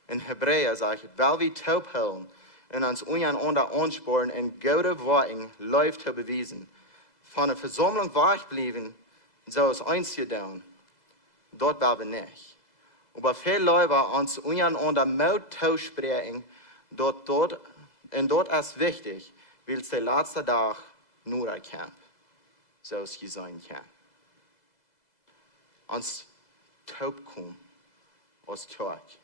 In Hebräer sagt er, weil wir taub halten und uns untereinander ansporen und gute Worte läuft zu beweisen. Von der Versammlung wegblieben, so es eins getan. Dort waren wir nicht. Aber viele Leute uns untereinander Mut sprechen, dort ist wichtig, weil es der letzte Tag nur ein Kampf, so es sein kann. Uns taub kommen aus Kirche.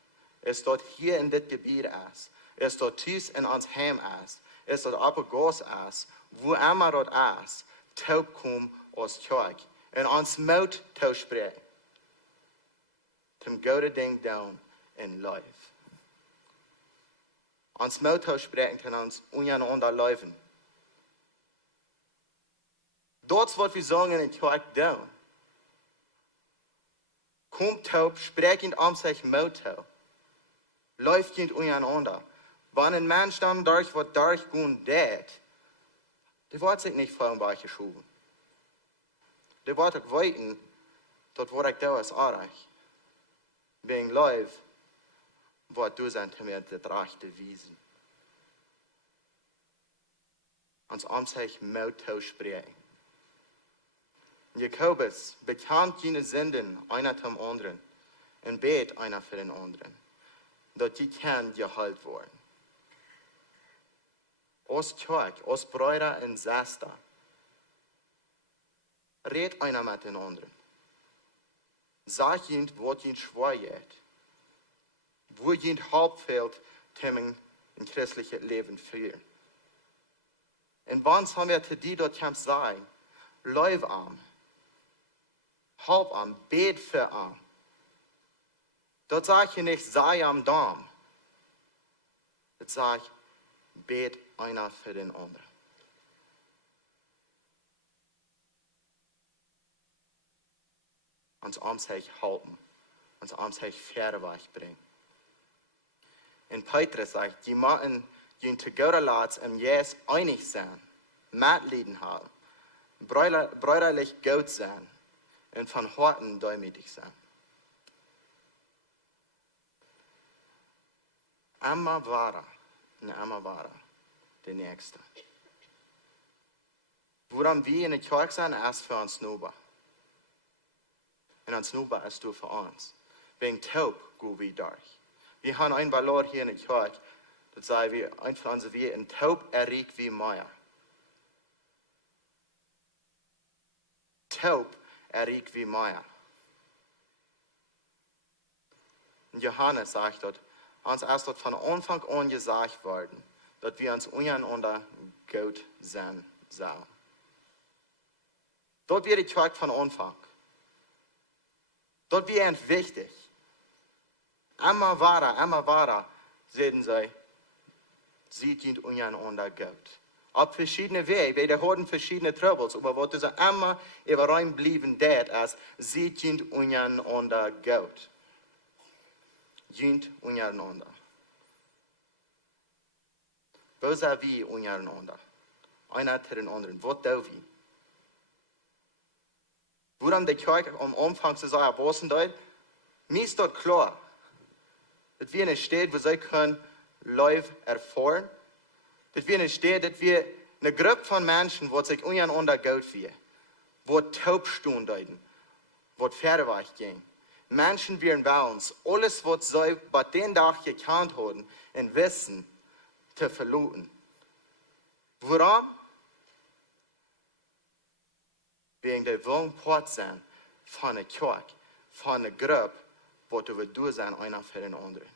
Es dort hier in dit Gebiet ist. Es dort tief in ons Heim ist. Es dort apagos ist. Wo immer dort ist, taub kom aus Kirk. En ons mout te spreken. Tem gode ding down in life. Ons mout te spreken ten ons Unjarenaunda leven. Dort wat we zongen in Kirk down. Komt taub, sprekend om zich mout toe. Läuft kind Unjarenaunda. Wann ein Mensch dann durch was durchgehen deed, der wird sich nicht vor dem geschoben. Der wird auch weiten, dort wo ich da ist auch. Wegen Leib, wird du sein mir das rechte Wiesen. Uns sich Maut zu sprechen. Jakobus bekannt jene Sünden einer zum anderen und bet einer für den anderen, dass die kann geheilt worden. Aus Kirche, aus Brüder und Schwestern, red einer mit den anderen. Sag ihnen, was ihnen schwer geht. Wo ihnen Hauptfeld Themen in christliches Leben führen. Und wann haben wir zu dir dort sagen, Leib arm, Hauptarm, bet für arm. Dort sag ich nicht, sei am Darm. Dort sag ich, bet einer für den anderen. Uns arms sich halten, uns arms sich Pferdeweich bringen. In Petrus sagt, die machen, die zu Gott laats im Jes einig sein, Matlieden haben, brüderlich gut sein und von Horten demütig sein. Einmal wahrer und einmal wahrer, der Nächste. Woran wir in der Kirche sind, erst für uns Nuba. Und uns Nuba ist du für uns. Wegen taub go wir durch. Wir haben ein Valor hier in der Kirche, das sei wir einpflanzen wir in taub erregt wie Meier. Taub erregt wie Meier. Und Johannes sagt dort, uns erst dort von Anfang an gesagt worden, dass wir uns untereinander gut sein sollen. Dort wird die Kirche von Anfang. Dort wird es wichtig. Immer weiter, sehen sie dient untereinander gut. Auf verschiedene Wege, wir haben verschiedene Troubles, aber was ist immer überein blieben, das ist, sie dient untereinander gut. Junt Unjarenaunda. Wo sind wir Unjarenaunda? Einer zu den anderen. Was tun wir? Woran die Kirche am Anfang zu sagen, was ist das? Mir ist dort klar, dass wir nicht stehen, wo sie können Leute erfahren. Dass wir nicht stehen, dass wir eine Gruppe von Menschen, die sich untereinander gut fühlen, die taub stehen deuten, die Pferdeweich gehen. Menschen werden bei uns alles, was sie bei den Tag gekannt haben, und wissen, zu verloren. Warum? Wegen der Wohnport sein von der Kirche, von der Gruppe, wo du sein, einer für den anderen.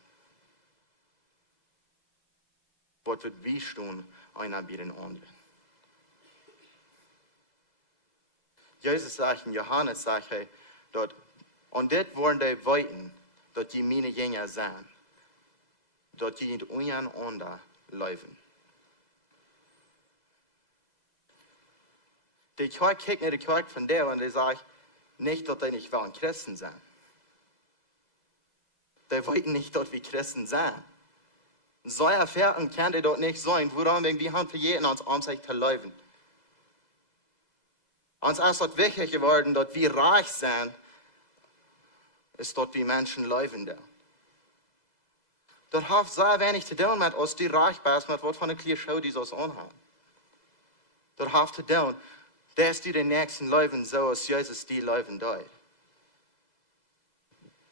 Wo wird wir stehen, einer bei den anderen. Jesus sagt, in Johannes sagt er, dort, und das wollen die weiten, dass die meine Jünger sind, dass die nicht untereinander leben. Die Kirche kriegt nicht die Kirche von der und die sagt nicht, dass die nicht wollen Christen sein. Die wollten nicht, dass wir Christen sind. So erfahren kann die dort nicht sein, woran wir haben für jeden uns sich zu leben. Uns ist dort wichtig geworden, dass wir reich sind, ist dort wie Menschen leben da. Das hat sehr wenig zu tun mit uns, die reich sind, mit was von der Klischee, die sie uns anhaben. Das hat zu tun, dass die den nächsten leben, so als Jesus die leben da.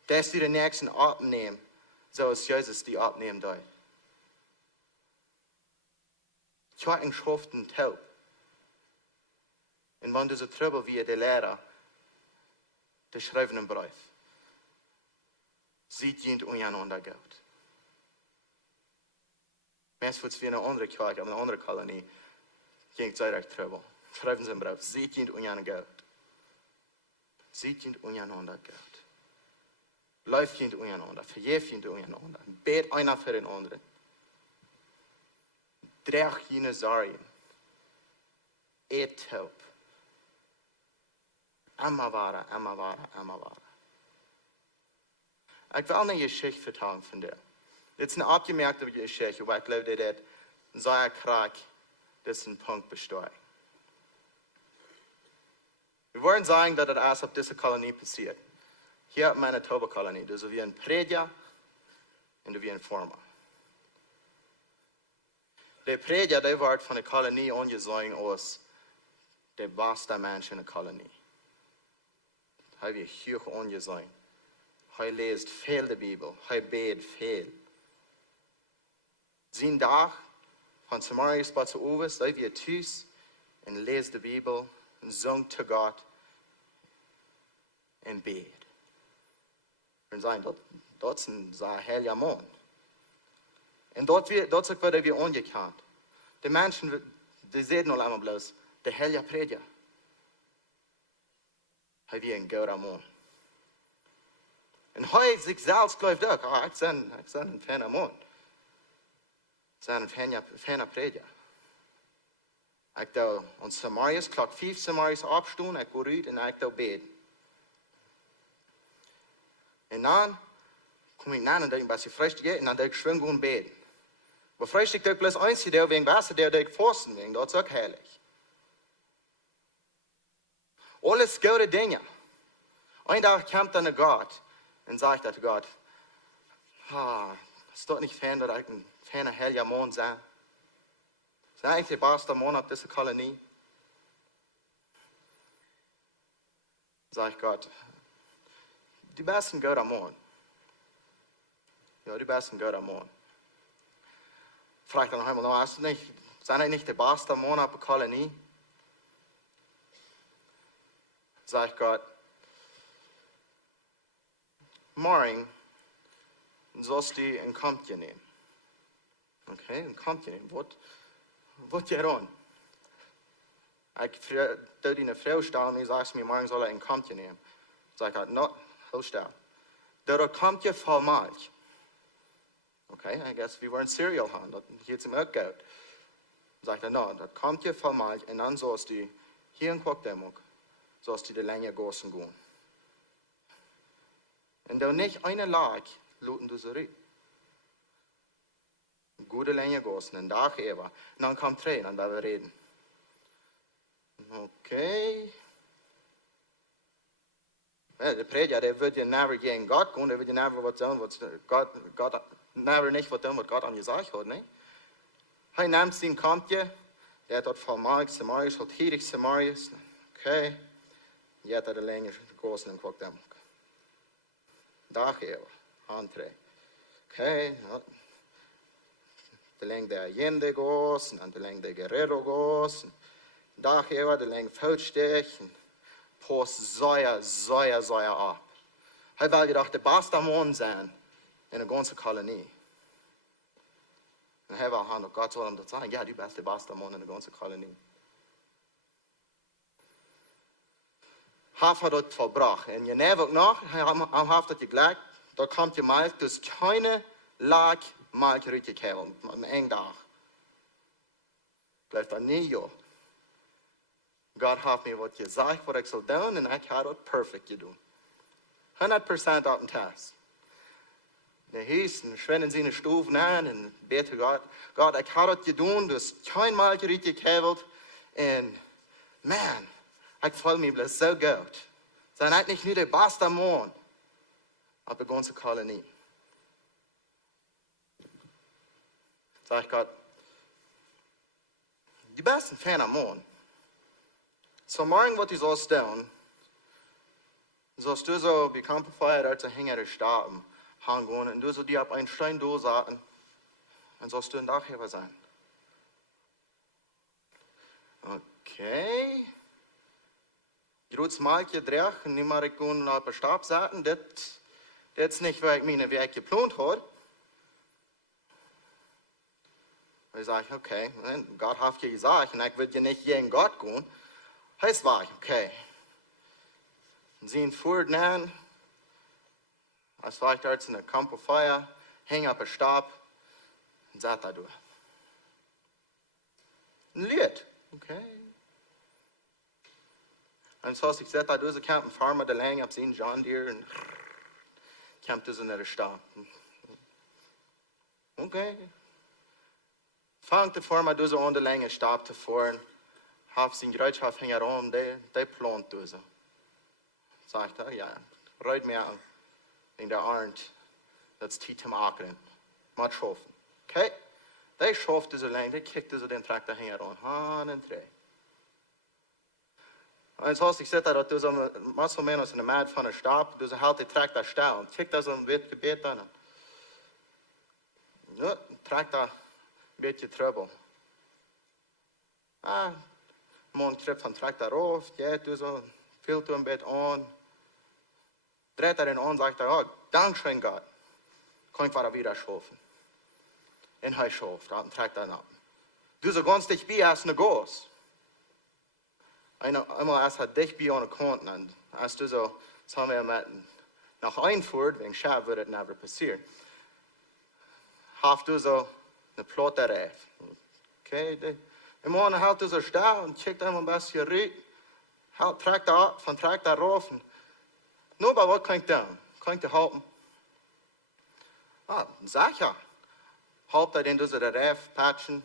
Dass die den nächsten abnehmen, so als Jesus die abnehmen da. Kirchenschriften taub. Und wenn du so trüber wie der Lehrer, der schreibt einen Brief. Sie dient untereinander gut. Mensen voelt wie een andere kerk, een andere kolonie. Ging het direct terug. Schrijven ze een brief. Ziet je het Unjarenaunda? Ziet je het Unjarenaunda? Läuft je het Unjarenaunda? Vergeef je het Unjarenaunda? Beet einer für den anderen. Dreig je ne Zarien. Eet help. Amma ware, amma ware, amma ware. Ik wil een geschichte vertellen van dir. Dit is een opgemerkte geschichte, maar ik geloof dat het zeer graag diesen Punkt besteht. Wir wollen sagen, dass das erst auf dieser Kolonie passiert. Hier auf meiner Manitoba-Kolonie, da sind wir ein Prediger und da wir ein Former. Der Prediger, der wird von der Kolonie angesehen als der beste Mensch in der Kolonie. Er wird hoch angesehen. Er liest viel der Bibel, er betet viel. Zijn dag van Samariërs wat ze over, hij weer thuis en leest de Bijbel en zingt te God en bedt. En zeggen, dat is een zeer heilige man. En dat is ook wat we ongekend. De mensen, die zeggen al allemaal bloos, de heilige prediger. Hij weer een goede man. En hij zichzelf gelooft ook, ik ben een fijne man. Zijn een fijne prediger. Ik doe ons Samariërs, klok 5 Samariërs opstaan, ik ga uit en ik doe beden. En dan kom ik naar en denk ik, als je frühstück en dan doe ik schwing gewoon beden. Maar frühstück doe ik bloß eins, die wegen Wasser, die doe ik fasten wegen, dat is ook heilig. Alles goede dingen. Een dag komt dan naar God en zegt dat God, is dat niet fijn dat ik een fijne heilige man zijn? Zijn ik de beste man op deze kolonie? Zegt God, du bist een goede man. Ja, du bist een goede man. Vraagt dan nog eenmaal, nou, zijn ik niet de beste man op de kolonie? Zegt God, morgen zoals du een kampje nemen. Oké, een kampje nemen. Wat je dan? Ik doe die een vrouw stellen en die zegt me, morgen zal ik een kampje nemen. Zeg ik, nou, heel stil. Dat een kampje vol melk. Oké, I guess we waren cereal gaan, dat heeft hem ook goed. Zeg ik, nou, dat kampje vol melk en dan zoals du hier een kwak dem ook, zoals du de länge gossen gaan. En dan niet een laag, looten du ze eruit. Goede länge gossen, een dag even. En dan komt 3, dan gaan we reden. Oké. De prediger, der wird ja never gegen Gott gehen, der wird ja never was sagen, was Gott never nicht was sagen, was Gott an gesagt hat, ne? Hij nimmt zijn kampje, der hat dort von Mark, Samarisch, hat hierig Samarisch, okay. Je hebt de länge gossen en kwak dem. Dag even, hand 3. Okay, de länge der Jende gossen, en de länge der Guerrero gossen. Dag even, de länge Feldstich, post zeer ab. Hij wil gedacht de beste man zijn in de ganze kolonie. En hij wil gaan, God zal hem dat zeggen, ja, du bist de beste man in de ganze kolonie. Hij heeft dat volbracht. En je neemt ook nog, hij heeft dat gelijk, daar komt je melk, dus keine laag melk uitgekeerd, op één dag. Blijft dat niet, joh. God heeft me wat gezegd, wat ik zal doen, en ik heb het perfect gedaan. 100% op een test. De huis, schwennen zijn stoven aan, en beten God, God, ik heb het gedaan, dus geen melk uitgekeerd, en man, ik voel me bloß zo goed. Zijn eigenlijk niet de beste man op de ganze kolonie. Zeg God, du bist een fijne man. So morgen wat du sollst doen, sollst du so wie Campfire als Hänger der Staben hangen und du so die auf einen Stein durchsaten und sollst du ein Dachheber sein. Okay. Groß Malke drech und nimmer ich gun auf den Stab saten, das ist nicht, weil ich meine, wie ich geplant hat. Und ich sage, okay, Gott hat ja gesagt, und ich will ja nicht gegen Gott gehen. Heißt war ich, okay. Und sie fuhren an, als war ich dort in der Campfeuer, hing auf den Stab und saß da durch. Ein Lied, okay. Und so, ich saß da durch, ich kam ein Farmer der Länge, hab sie in John Deere und kam durch in der Stab. Okay. Fangt der Farmer durch an der Länge Stab zu fahren, hab sie in Gerätschaft hängen herum, der plant durch. Sagt er, ja, reut mir an, in der Arndt, das Titem Akren, mal schaffen. Okay? Der schafft diese Länge, der kickt diese den Traktor hängen herum, Han und drei. Und jetzt hast du, ich sehe da, du so, was menos in der Mad von der Stab, du so halt den Traktor still und kickt da so ein Gebet an. Ja, Traktor, ein bisschen Trouble. Man kriegt von Traktor rauf, geht du so, füllt du ein Bett an, dreht er ihn an, sagt er, oh, Dankeschön Gott, kann ich wieder schaffen. Und er schafft, und trägt er ab. Du so ganz dich bei als eine Goss. Einmal als er dich bei ohne Konten, und als du so, sagen wir mit, nach Einfurt, wegen Schaf würde es never passieren. Haft du so eine Plotte reif. Okay, im Morgen halt du so stehen und checkt einmal ein bisschen rein, halt, trägt er ab, von trägt er rauf, und nur bei was kann ich tun? Kann ich dir halten? Sag ja. Halb er den durch der Reif patchen.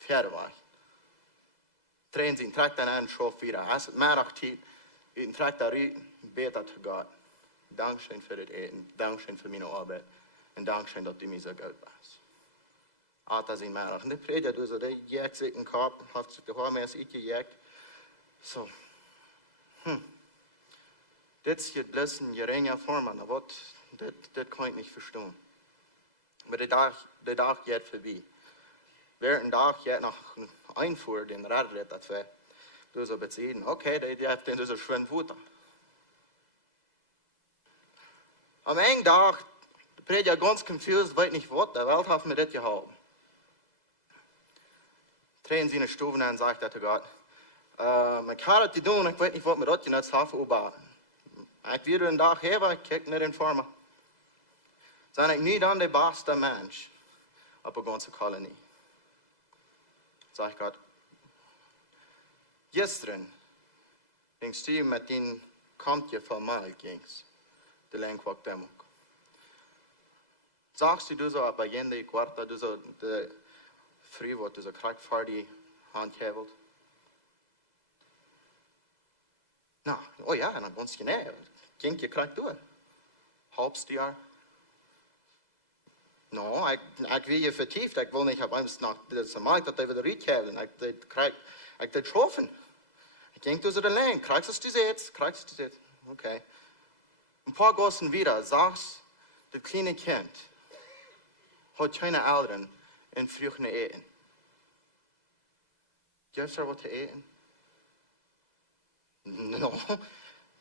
Fertig war ich. Drehen sie ihn, trägt er an, schauf wieder. Als es mehr aktiv, ihn trägt er rein, betet zu Gott. Dankeschön für das Eten, Dankeschön für meine Arbeit und Dankeschön, dass du mir so gut warst. Hat er sich mehr. Und der Prediger, du so, der jägt sich in den Kopf, hat sich die Haare mehr als ich gejagt. So, das ist jetzt bloß ein geringer Form, aber das kann ich nicht verstehen. Aber der Tag geht vorbei. Während der Tag geht nach Einfuhr, den Radritt, das wir du so beziehen, okay, der hat den so schön Futter. Am einen Tag, der Prediger ganz confused, weiß nicht was, der Welt hat mir das gehalten. Drehen sie in die Stube und sagt er zu Gott, man kann das tun, ich weiß nicht, was mir das genutzt hat, aber ich wieder einen Tag her, ich kijk nicht in Formen. Zijn ik niet aan de beste mens op een ganze kolonie. Zeg Gott, gestern gingst du mit den Kampje von Mal gingst, de Lenkwak demok. Sagst du so, ab agenda kwarta, du so, de früh wordt du so krachtvaardig handheveld. Nou, oh ja, dan ganz genau. Ging je kracht door. Halbst jaar. No, ik wil je vertiefd. Ik wil niet hebben nog de markt dat we de riet hebben. Ik deed schoffen. Ik ging tussen de lijn. Krijgst du dit? Okay. Ein paar Gossen wieder. Sagst, das kleine Kind hat keine Eltern in früheren Eten. Gibst du was zu eten? No.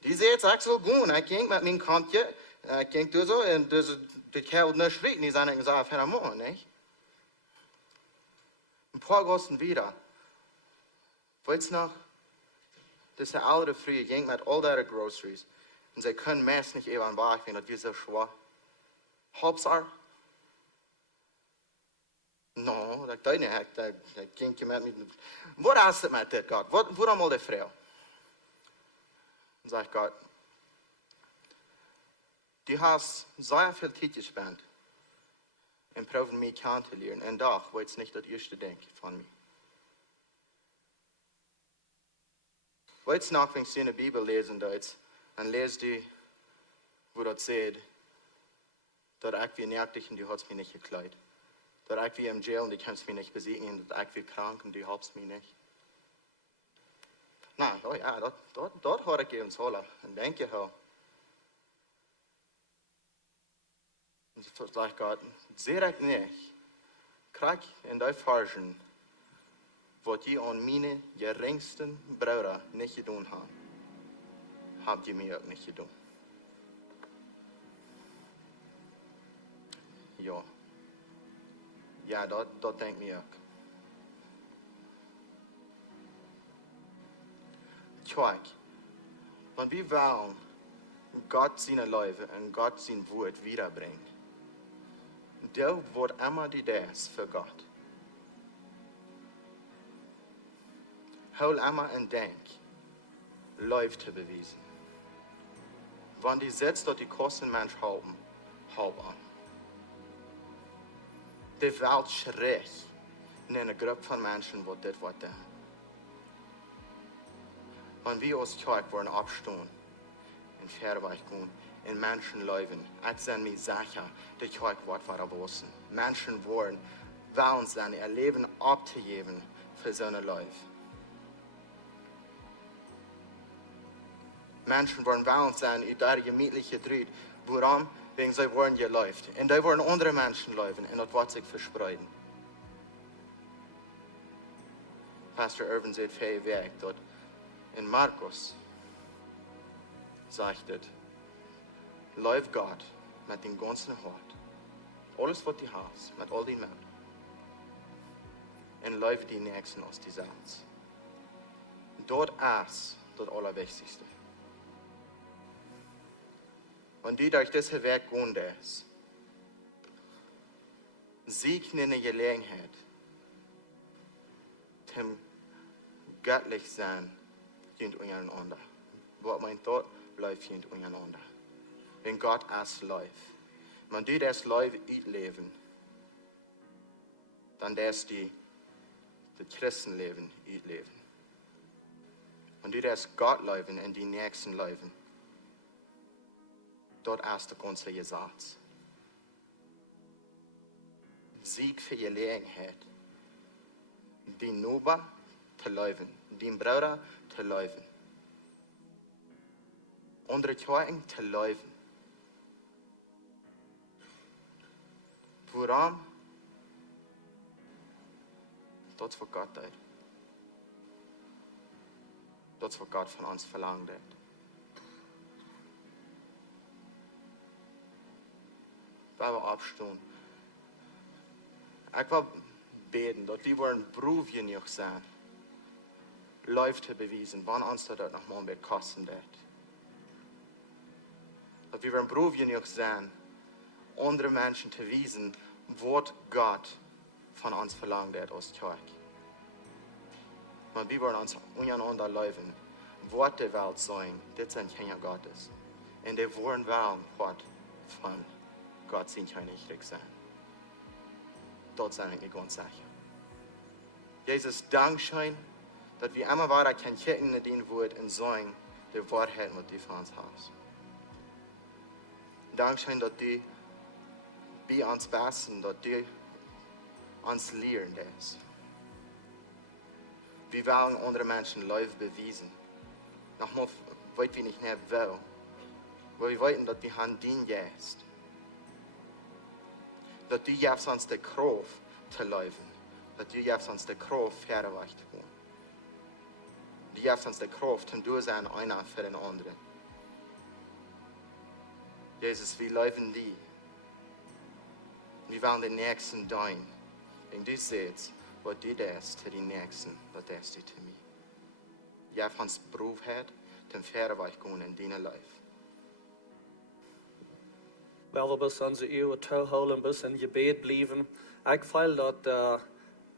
Die seht echt so gut. Ich ging mit meinem Kampje, ich ging so, und die Kerl nicht schreit, die sind gesagt, für einen Mann, nicht? Ein paar Gossen wieder. Weißt du noch? Das ist eine Früh, ging mit all der Groceries. Und sie können meist nicht eben warten, das ist so schwer. Hauptsache? No, das geht nicht. Das ging mit mir. Wo hast du mit das, Gott? Wo einmal die Frau? Und sagt Gott, du hast sehr viel Zeit gespendet, um probieren, mich kennenzulernen. Und doch war es nicht das erste Ding von mir. Weißt du noch, wenn du in der Bibel lesen willst, dann lest du, wo das steht, dass ich wie nervig und du hast mich nicht gekleidet. Dass ich wie im Jail und du kannst mich nicht besiegen, dass ich wie krank und du hast mich nicht. Na, oh ja, dort habe ich uns alle. Und denke ich auch. Und so sagt Gott, sehe ich nicht, krieg in dein Farschen, was die an meine geringsten Brüder nicht getan haben, habt ihr mir auch nicht getan. Ja. Ja, dat denk ik ook. Kijk, want wie willen Gott zijn leven en Gott zijn woord wiederbrengen. Der wordt immer die des für Gott. Hol immer en denk, Leuf te bewijzen. Want die setzt dort die kosten Mensch halb an. Die Welt schrecht in eine Gruppe von Menschen, wo das wird. Und wir als Kirche wollen abstehen, in Verweich gehen, in Menschen leben. Ich bin mir sicher, die Kirche wird verbossen. Menschen wollen sein, ihr Leben abzugeben für seine Leben. Menschen wollen sein, in der gemütliche Dreht. Warum? Wegen sie wollen geläuft. Und die wollen andere Menschen leben und das wird sich verspreiten. Pastor Irvin sagt viel weg, dort in Markus sagt es, läuft Gott mit dem ganzen Hart. Alles, was du hast, mit all den Menschen. Und läuft die Nächsten aus die Salz. Dort ist das Allerwichtigste. Und die durch diese Weg gehen, sie können eine Gelegenheit, zum göttlich sein, Junt Unjarenaunda. Was meint dort, läuft Junt Unjarenaunda. Wenn Gott es läuft. Wenn du das Leben leben, dann das die Christenleben leben. Und du das Gott leben und die Nächsten leben. Dort ist der ganze Gesetz. Sieg für Gelegenheit, die Nachbar zu leben, den Bruder zu leben, andere Kirchen zu leben. Warum? Das ist, was Gott tut. Das ist, was Gott von uns verlangt hat. Weil wir abstehen. Ich will beten, dass wir wollen Beruf genug sein, läuft zu beweisen, wann uns das noch mal wird kosten wird. Dass wir wollen Beruf genug sein, andere Menschen zu wiesen, was Gott von uns verlangt hat als Kirche. Und wir wollen uns untereinander leben, was die Welt sein, das sind Kinder Gottes. Und die wollen was von Gott sind Königreich sein. Dort sind wir ganz sicher. Jesus, Dankeschön, dass wir immer weiter kein Kirchen in den Wort und sagen, die Wahrheit, was du für uns hast. Dankeschön, dass du bei uns bist und dass du uns lehren lässt. Wir wollen andere Menschen Leben beweisen. Nochmal, weil wir nicht mehr wollen. Weil wir wollen, dass wir an den gehst. Dass du gibst uns die Kraft zu leben. Dass du gibst uns die Kraft, Fährweg zu gehen. Du gibst uns die Kraft, und du sein einer für den anderen. Jesus, wir leben die. Wir wollen den Nächsten dienen. Und du siehst, was du das zu den Nächsten, was das du zu mir. Gib uns Beruf hat, den Fährweg gehen in deinem Leben. Wel, we best onze eeuwen toehouden, best in gebed blijven. Ik voel dat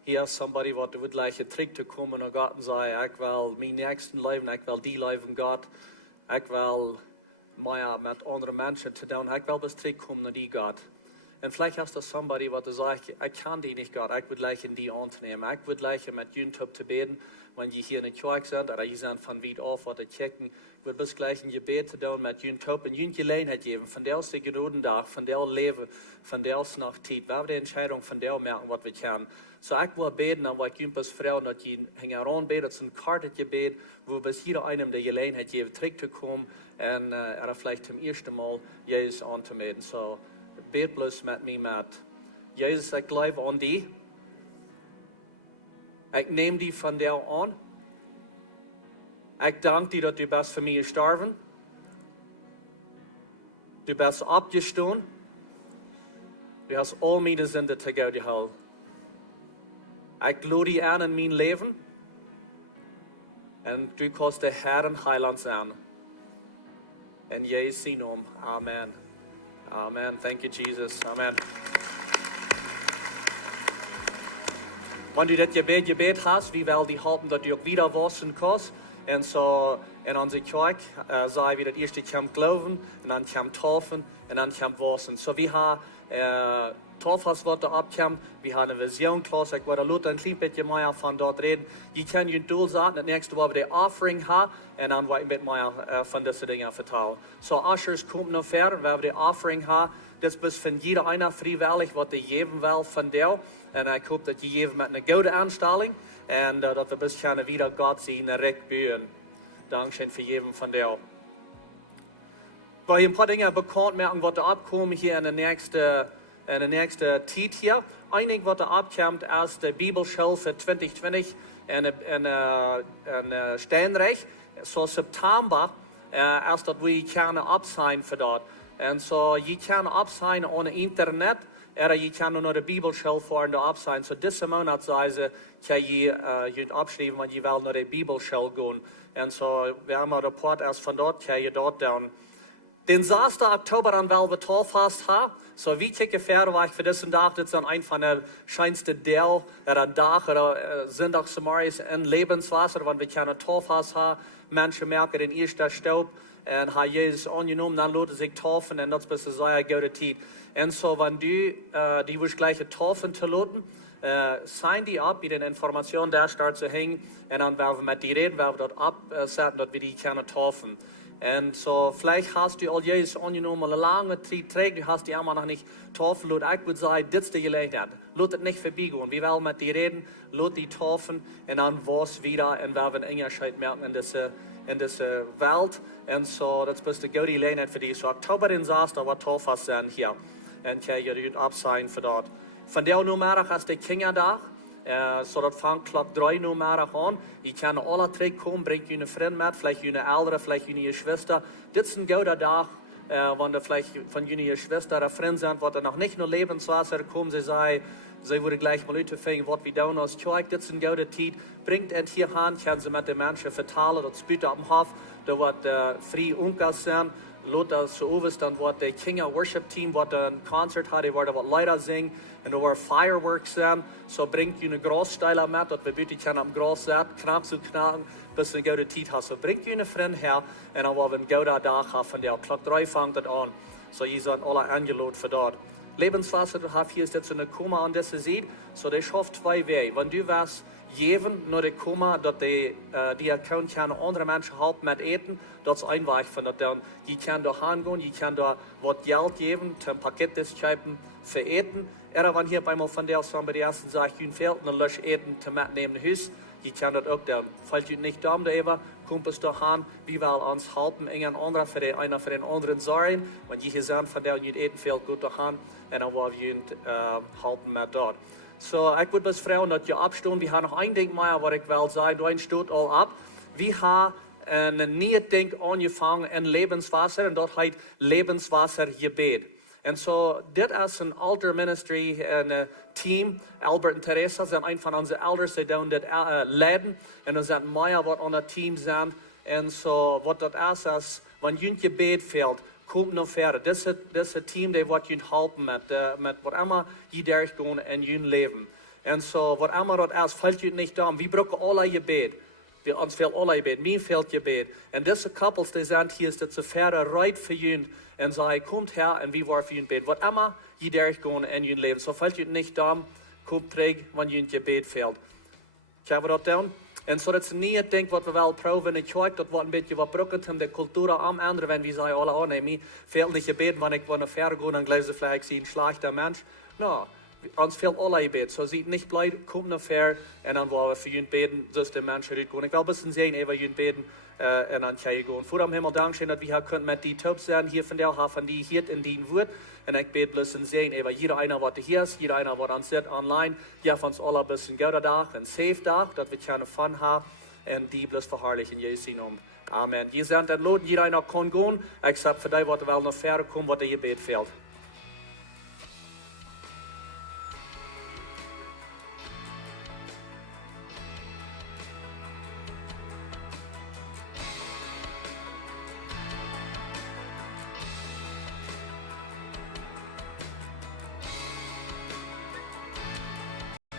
hier somebody wat would like terug te komen naar God en zeggen, ik wil mijn nächsten leven, ik wil die leven God. Ik wil meer met andere mensen te doen, ik wil best terugkomen naar die God. En vielleicht hast du somebody wat zegt, ik kan die niet God, ik wil like in die aannemen. Ik wil like met Junt op te beden, wanneer je hier in de kerk bent, oder je bent van weit af wat te checken. Ik wil best gleich een gebed te doen met Junt op en Junt gelegenheid geven, van der de genodendag, van der leven, van der nog tijd. We hebben de entscheidung van der merken wat we kunnen. So ik wil beden, en wat Junt best vrouwen, dat je hangen aan beden, dat is een kartetje wo bis jeder einem de gelegenheid geven terug te komen en vielleicht zum ersten Mal Jesus aan te meten. So, bid bloß met mij met. Jezus, ik geloof aan die. Ik neem die van jou aan. Ik dank die dat du best voor mij gestorven. Du best opgestaan. Du hast al mijn zinden te Gott gehaald. Ich lade dich an in mein Leben. Und du kannst der Herr und Heiland sein. In Jesu Namen. Amen. Amen. Thank you, Jesus. Amen. Wenn du das Gebet hast, wie will die halten, dass du auch wieder waschen kannst. Und so in unserer Kirche sei wir das erste kommt glauben, und dann kommt taufen, und dann kommt waschen. So wir haben Taufers, was da abkommt, wir haben eine Vision-Klasse, ich werde Luther ein klein bisschen mehr von dort reden. Ich kann Ihnen Doel sagen, das nächste Woche die Offering haben, und dann werde ich mit mehr von diesen Dingen vertellen. So Ushers kommt noch fern, wenn wir die Offering haben, das ist von jeder einer freiwillig, was die geben will von dir. Und ich hoffe, dass je mit einer guten Anstellung und dass wir bis wieder Gott sehen, recht bühen. Dankeschön für jeden von dir. Weil hier ein paar Dinge bekannt merken, was da abkommen hier in der nächsten Zeit hier. Einig, was da abkommt, aus der Bibelschule für 2020 in Steinreich. So September, erst dort, wo ich kann ab sein für dort. Und so, je kann ab sein ohne Internet. Oder je kan nog naar de Bibelschool voor de op zijn. So deze maand zei ze, kan je opschrijven, want je wil naar de Bibelschool gaan. En so, we hebben een rapport als van dort, kan je dort doen. Den 6. Oktober dan wel we Tolfast hebben. So, wie kijken verder voor deze dag, dit is dan een van de schijnste deel, een dag, zondagsmorgens in Lebenswasser, want we kunnen Tolfast hebben. Mensen merken den eerste stoop. En hij Jezus aangenomen, dan laten zich taufen en dat is een zeer goede tijd. En so, wenn du die gleiche taufen zu lassen, sign die ab, mit den Informationen da start zu hängen, und dann werden wir mit dir reden, werden wir dort absetzen, dass wir die können taufen. Und so, vielleicht hast du all Jesus angenommen, eine lange Zeit trägt, du hast die immer noch nicht taufen lassen. Ich würde sagen, das ist die Gelegenheit. Lass es nicht vorbeigehen. Wir wollen mit dir reden, lass die taufen, und dann was wieder, und wir werden einen Unterschied merken in dieser Welt. Und so, das ist eine gute Gelegenheit für dich. So, Oktober den 6. wird Taufast sein hier. Und kan je het op zijn voor dat. Vandaag nummerig als de kinderdag. So dat vangt klok 3 nummerig aan. Je kan alle drie komen, brengt je een vriend met, vielleicht je oudere, vielleicht je Schwester. Dit is een goede dag, wanneer vielleicht van je Schwester een vriend zijn, wat er nog niet naar Lebenswasser komen, ze worden gleich mal uitvinden, wat we doen als Kirche. Dit is een goede tijd. Brengt het hier aan, kan ze met de mensen vertalen, dat spuit op dem Hof, dat wordt vrij onkas zijn. Laat dat zo over, dan wordt de Kinder Worship Team wat een concert had, die worden wat leider zingen en er worden fireworks zijn. Zo brengt je een grootstijler met, dat we buiten kunnen op groot zetten, knap zo knaken, bis een goede tijd had. Zo brengt je een vriend her en dan worden we een goede dag hebben van der klok 3 vangt het aan. Zo je zijn alle aangeladen voor dat. Lebenswasser, du hast hier jetzt eine Koma an dieser Seite, so der schafft 2 Wege. Wenn du was geben nach der Koma, dass die Account kann andere Menschen helfen mit eten, das ist ein Weg von das. Die kann da hingehen, die kann da was Geld geben, zum Paket des Scheiben für eten. Wenn hier einmal von der Sache bei der ersten sagt, ihr fehlt, dann lösch eten zum mitnehmen Haus, die kann das auch tun. Falls ihr nicht da da kommt es doch an, wie wir uns helfen, einer für den anderen sorgen, wenn die hier sind, von der ihr eten fehlt, gut doch an, und dann wollen wir helfen mit dort. So, ich würde bis fragen, dass ihr abstehen. Wir haben noch ein Ding mehr, was ich will sagen, du steht all ab. Wir haben ein neues Ding angefangen in Lebenswasser, und dort heißt Lebenswasser Gebet. Und so, das ist ein alter Ministry, ein Team. Albert und Teresa sind ein von unseren Elders, die das leiden. Und es sind mehr, was an das Team sind. Und so, was das ist, wenn ein Gebet fehlt, kommt noch verder. Das ist ein Team, das wird ihnen helfen mit was immer sie durchgehen in ihrem Leben. Und so, was immer das ist, fällt ihnen nicht da. Wir brauchen alle Gebet. Uns fehlt alle Gebet. Mir fehlt Gebet. Und diese Couples, die sind hier, ist das verder right für ihn. Und sagen, kommt her und wir wollen für ihn beten. Was immer sie durchgehen in ihrem Leben. So fällt ihnen nicht da, kommt träg, wenn ihnen Gebet fehlt. Können wir das tun? En so dat ze niet denken wat we wel proeven in de kerk, dat wordt een beetje wat brokkend om de cultuur aan anderen, wenn wir sagen, alle, oh nee, mir fehlt nicht gebeten, wenn ich naar ver ga, dann glauben sie vielleicht, sie ein schlechter Mensch. No, uns fehlt alle gebet. So sieht nicht bleiben, kommt nach ver, und dann wollen wir für ihn beten, dass die Menschen gehen. Ich will ein bisschen sehen, über ihn beten, und dann kann ich gehen. Vor dem Himmel Dankeschön, dass wir hier können mit die Taub sein, hier von der von die hier in den Wort. Und ich bete bloß und sehen, jeder einer, was hier ist, jeder einer, was uns sieht online, ja, von uns alle ein bisschen guter Tag, ein safe Tag, dass wir keine Fun haben, und die bloß verherrlichen, in Jesu Namen. Amen. Wir sind dann loten, jeder einer kann gehen, except für die, was noch fertig kommen, was dir Gebet fehlt.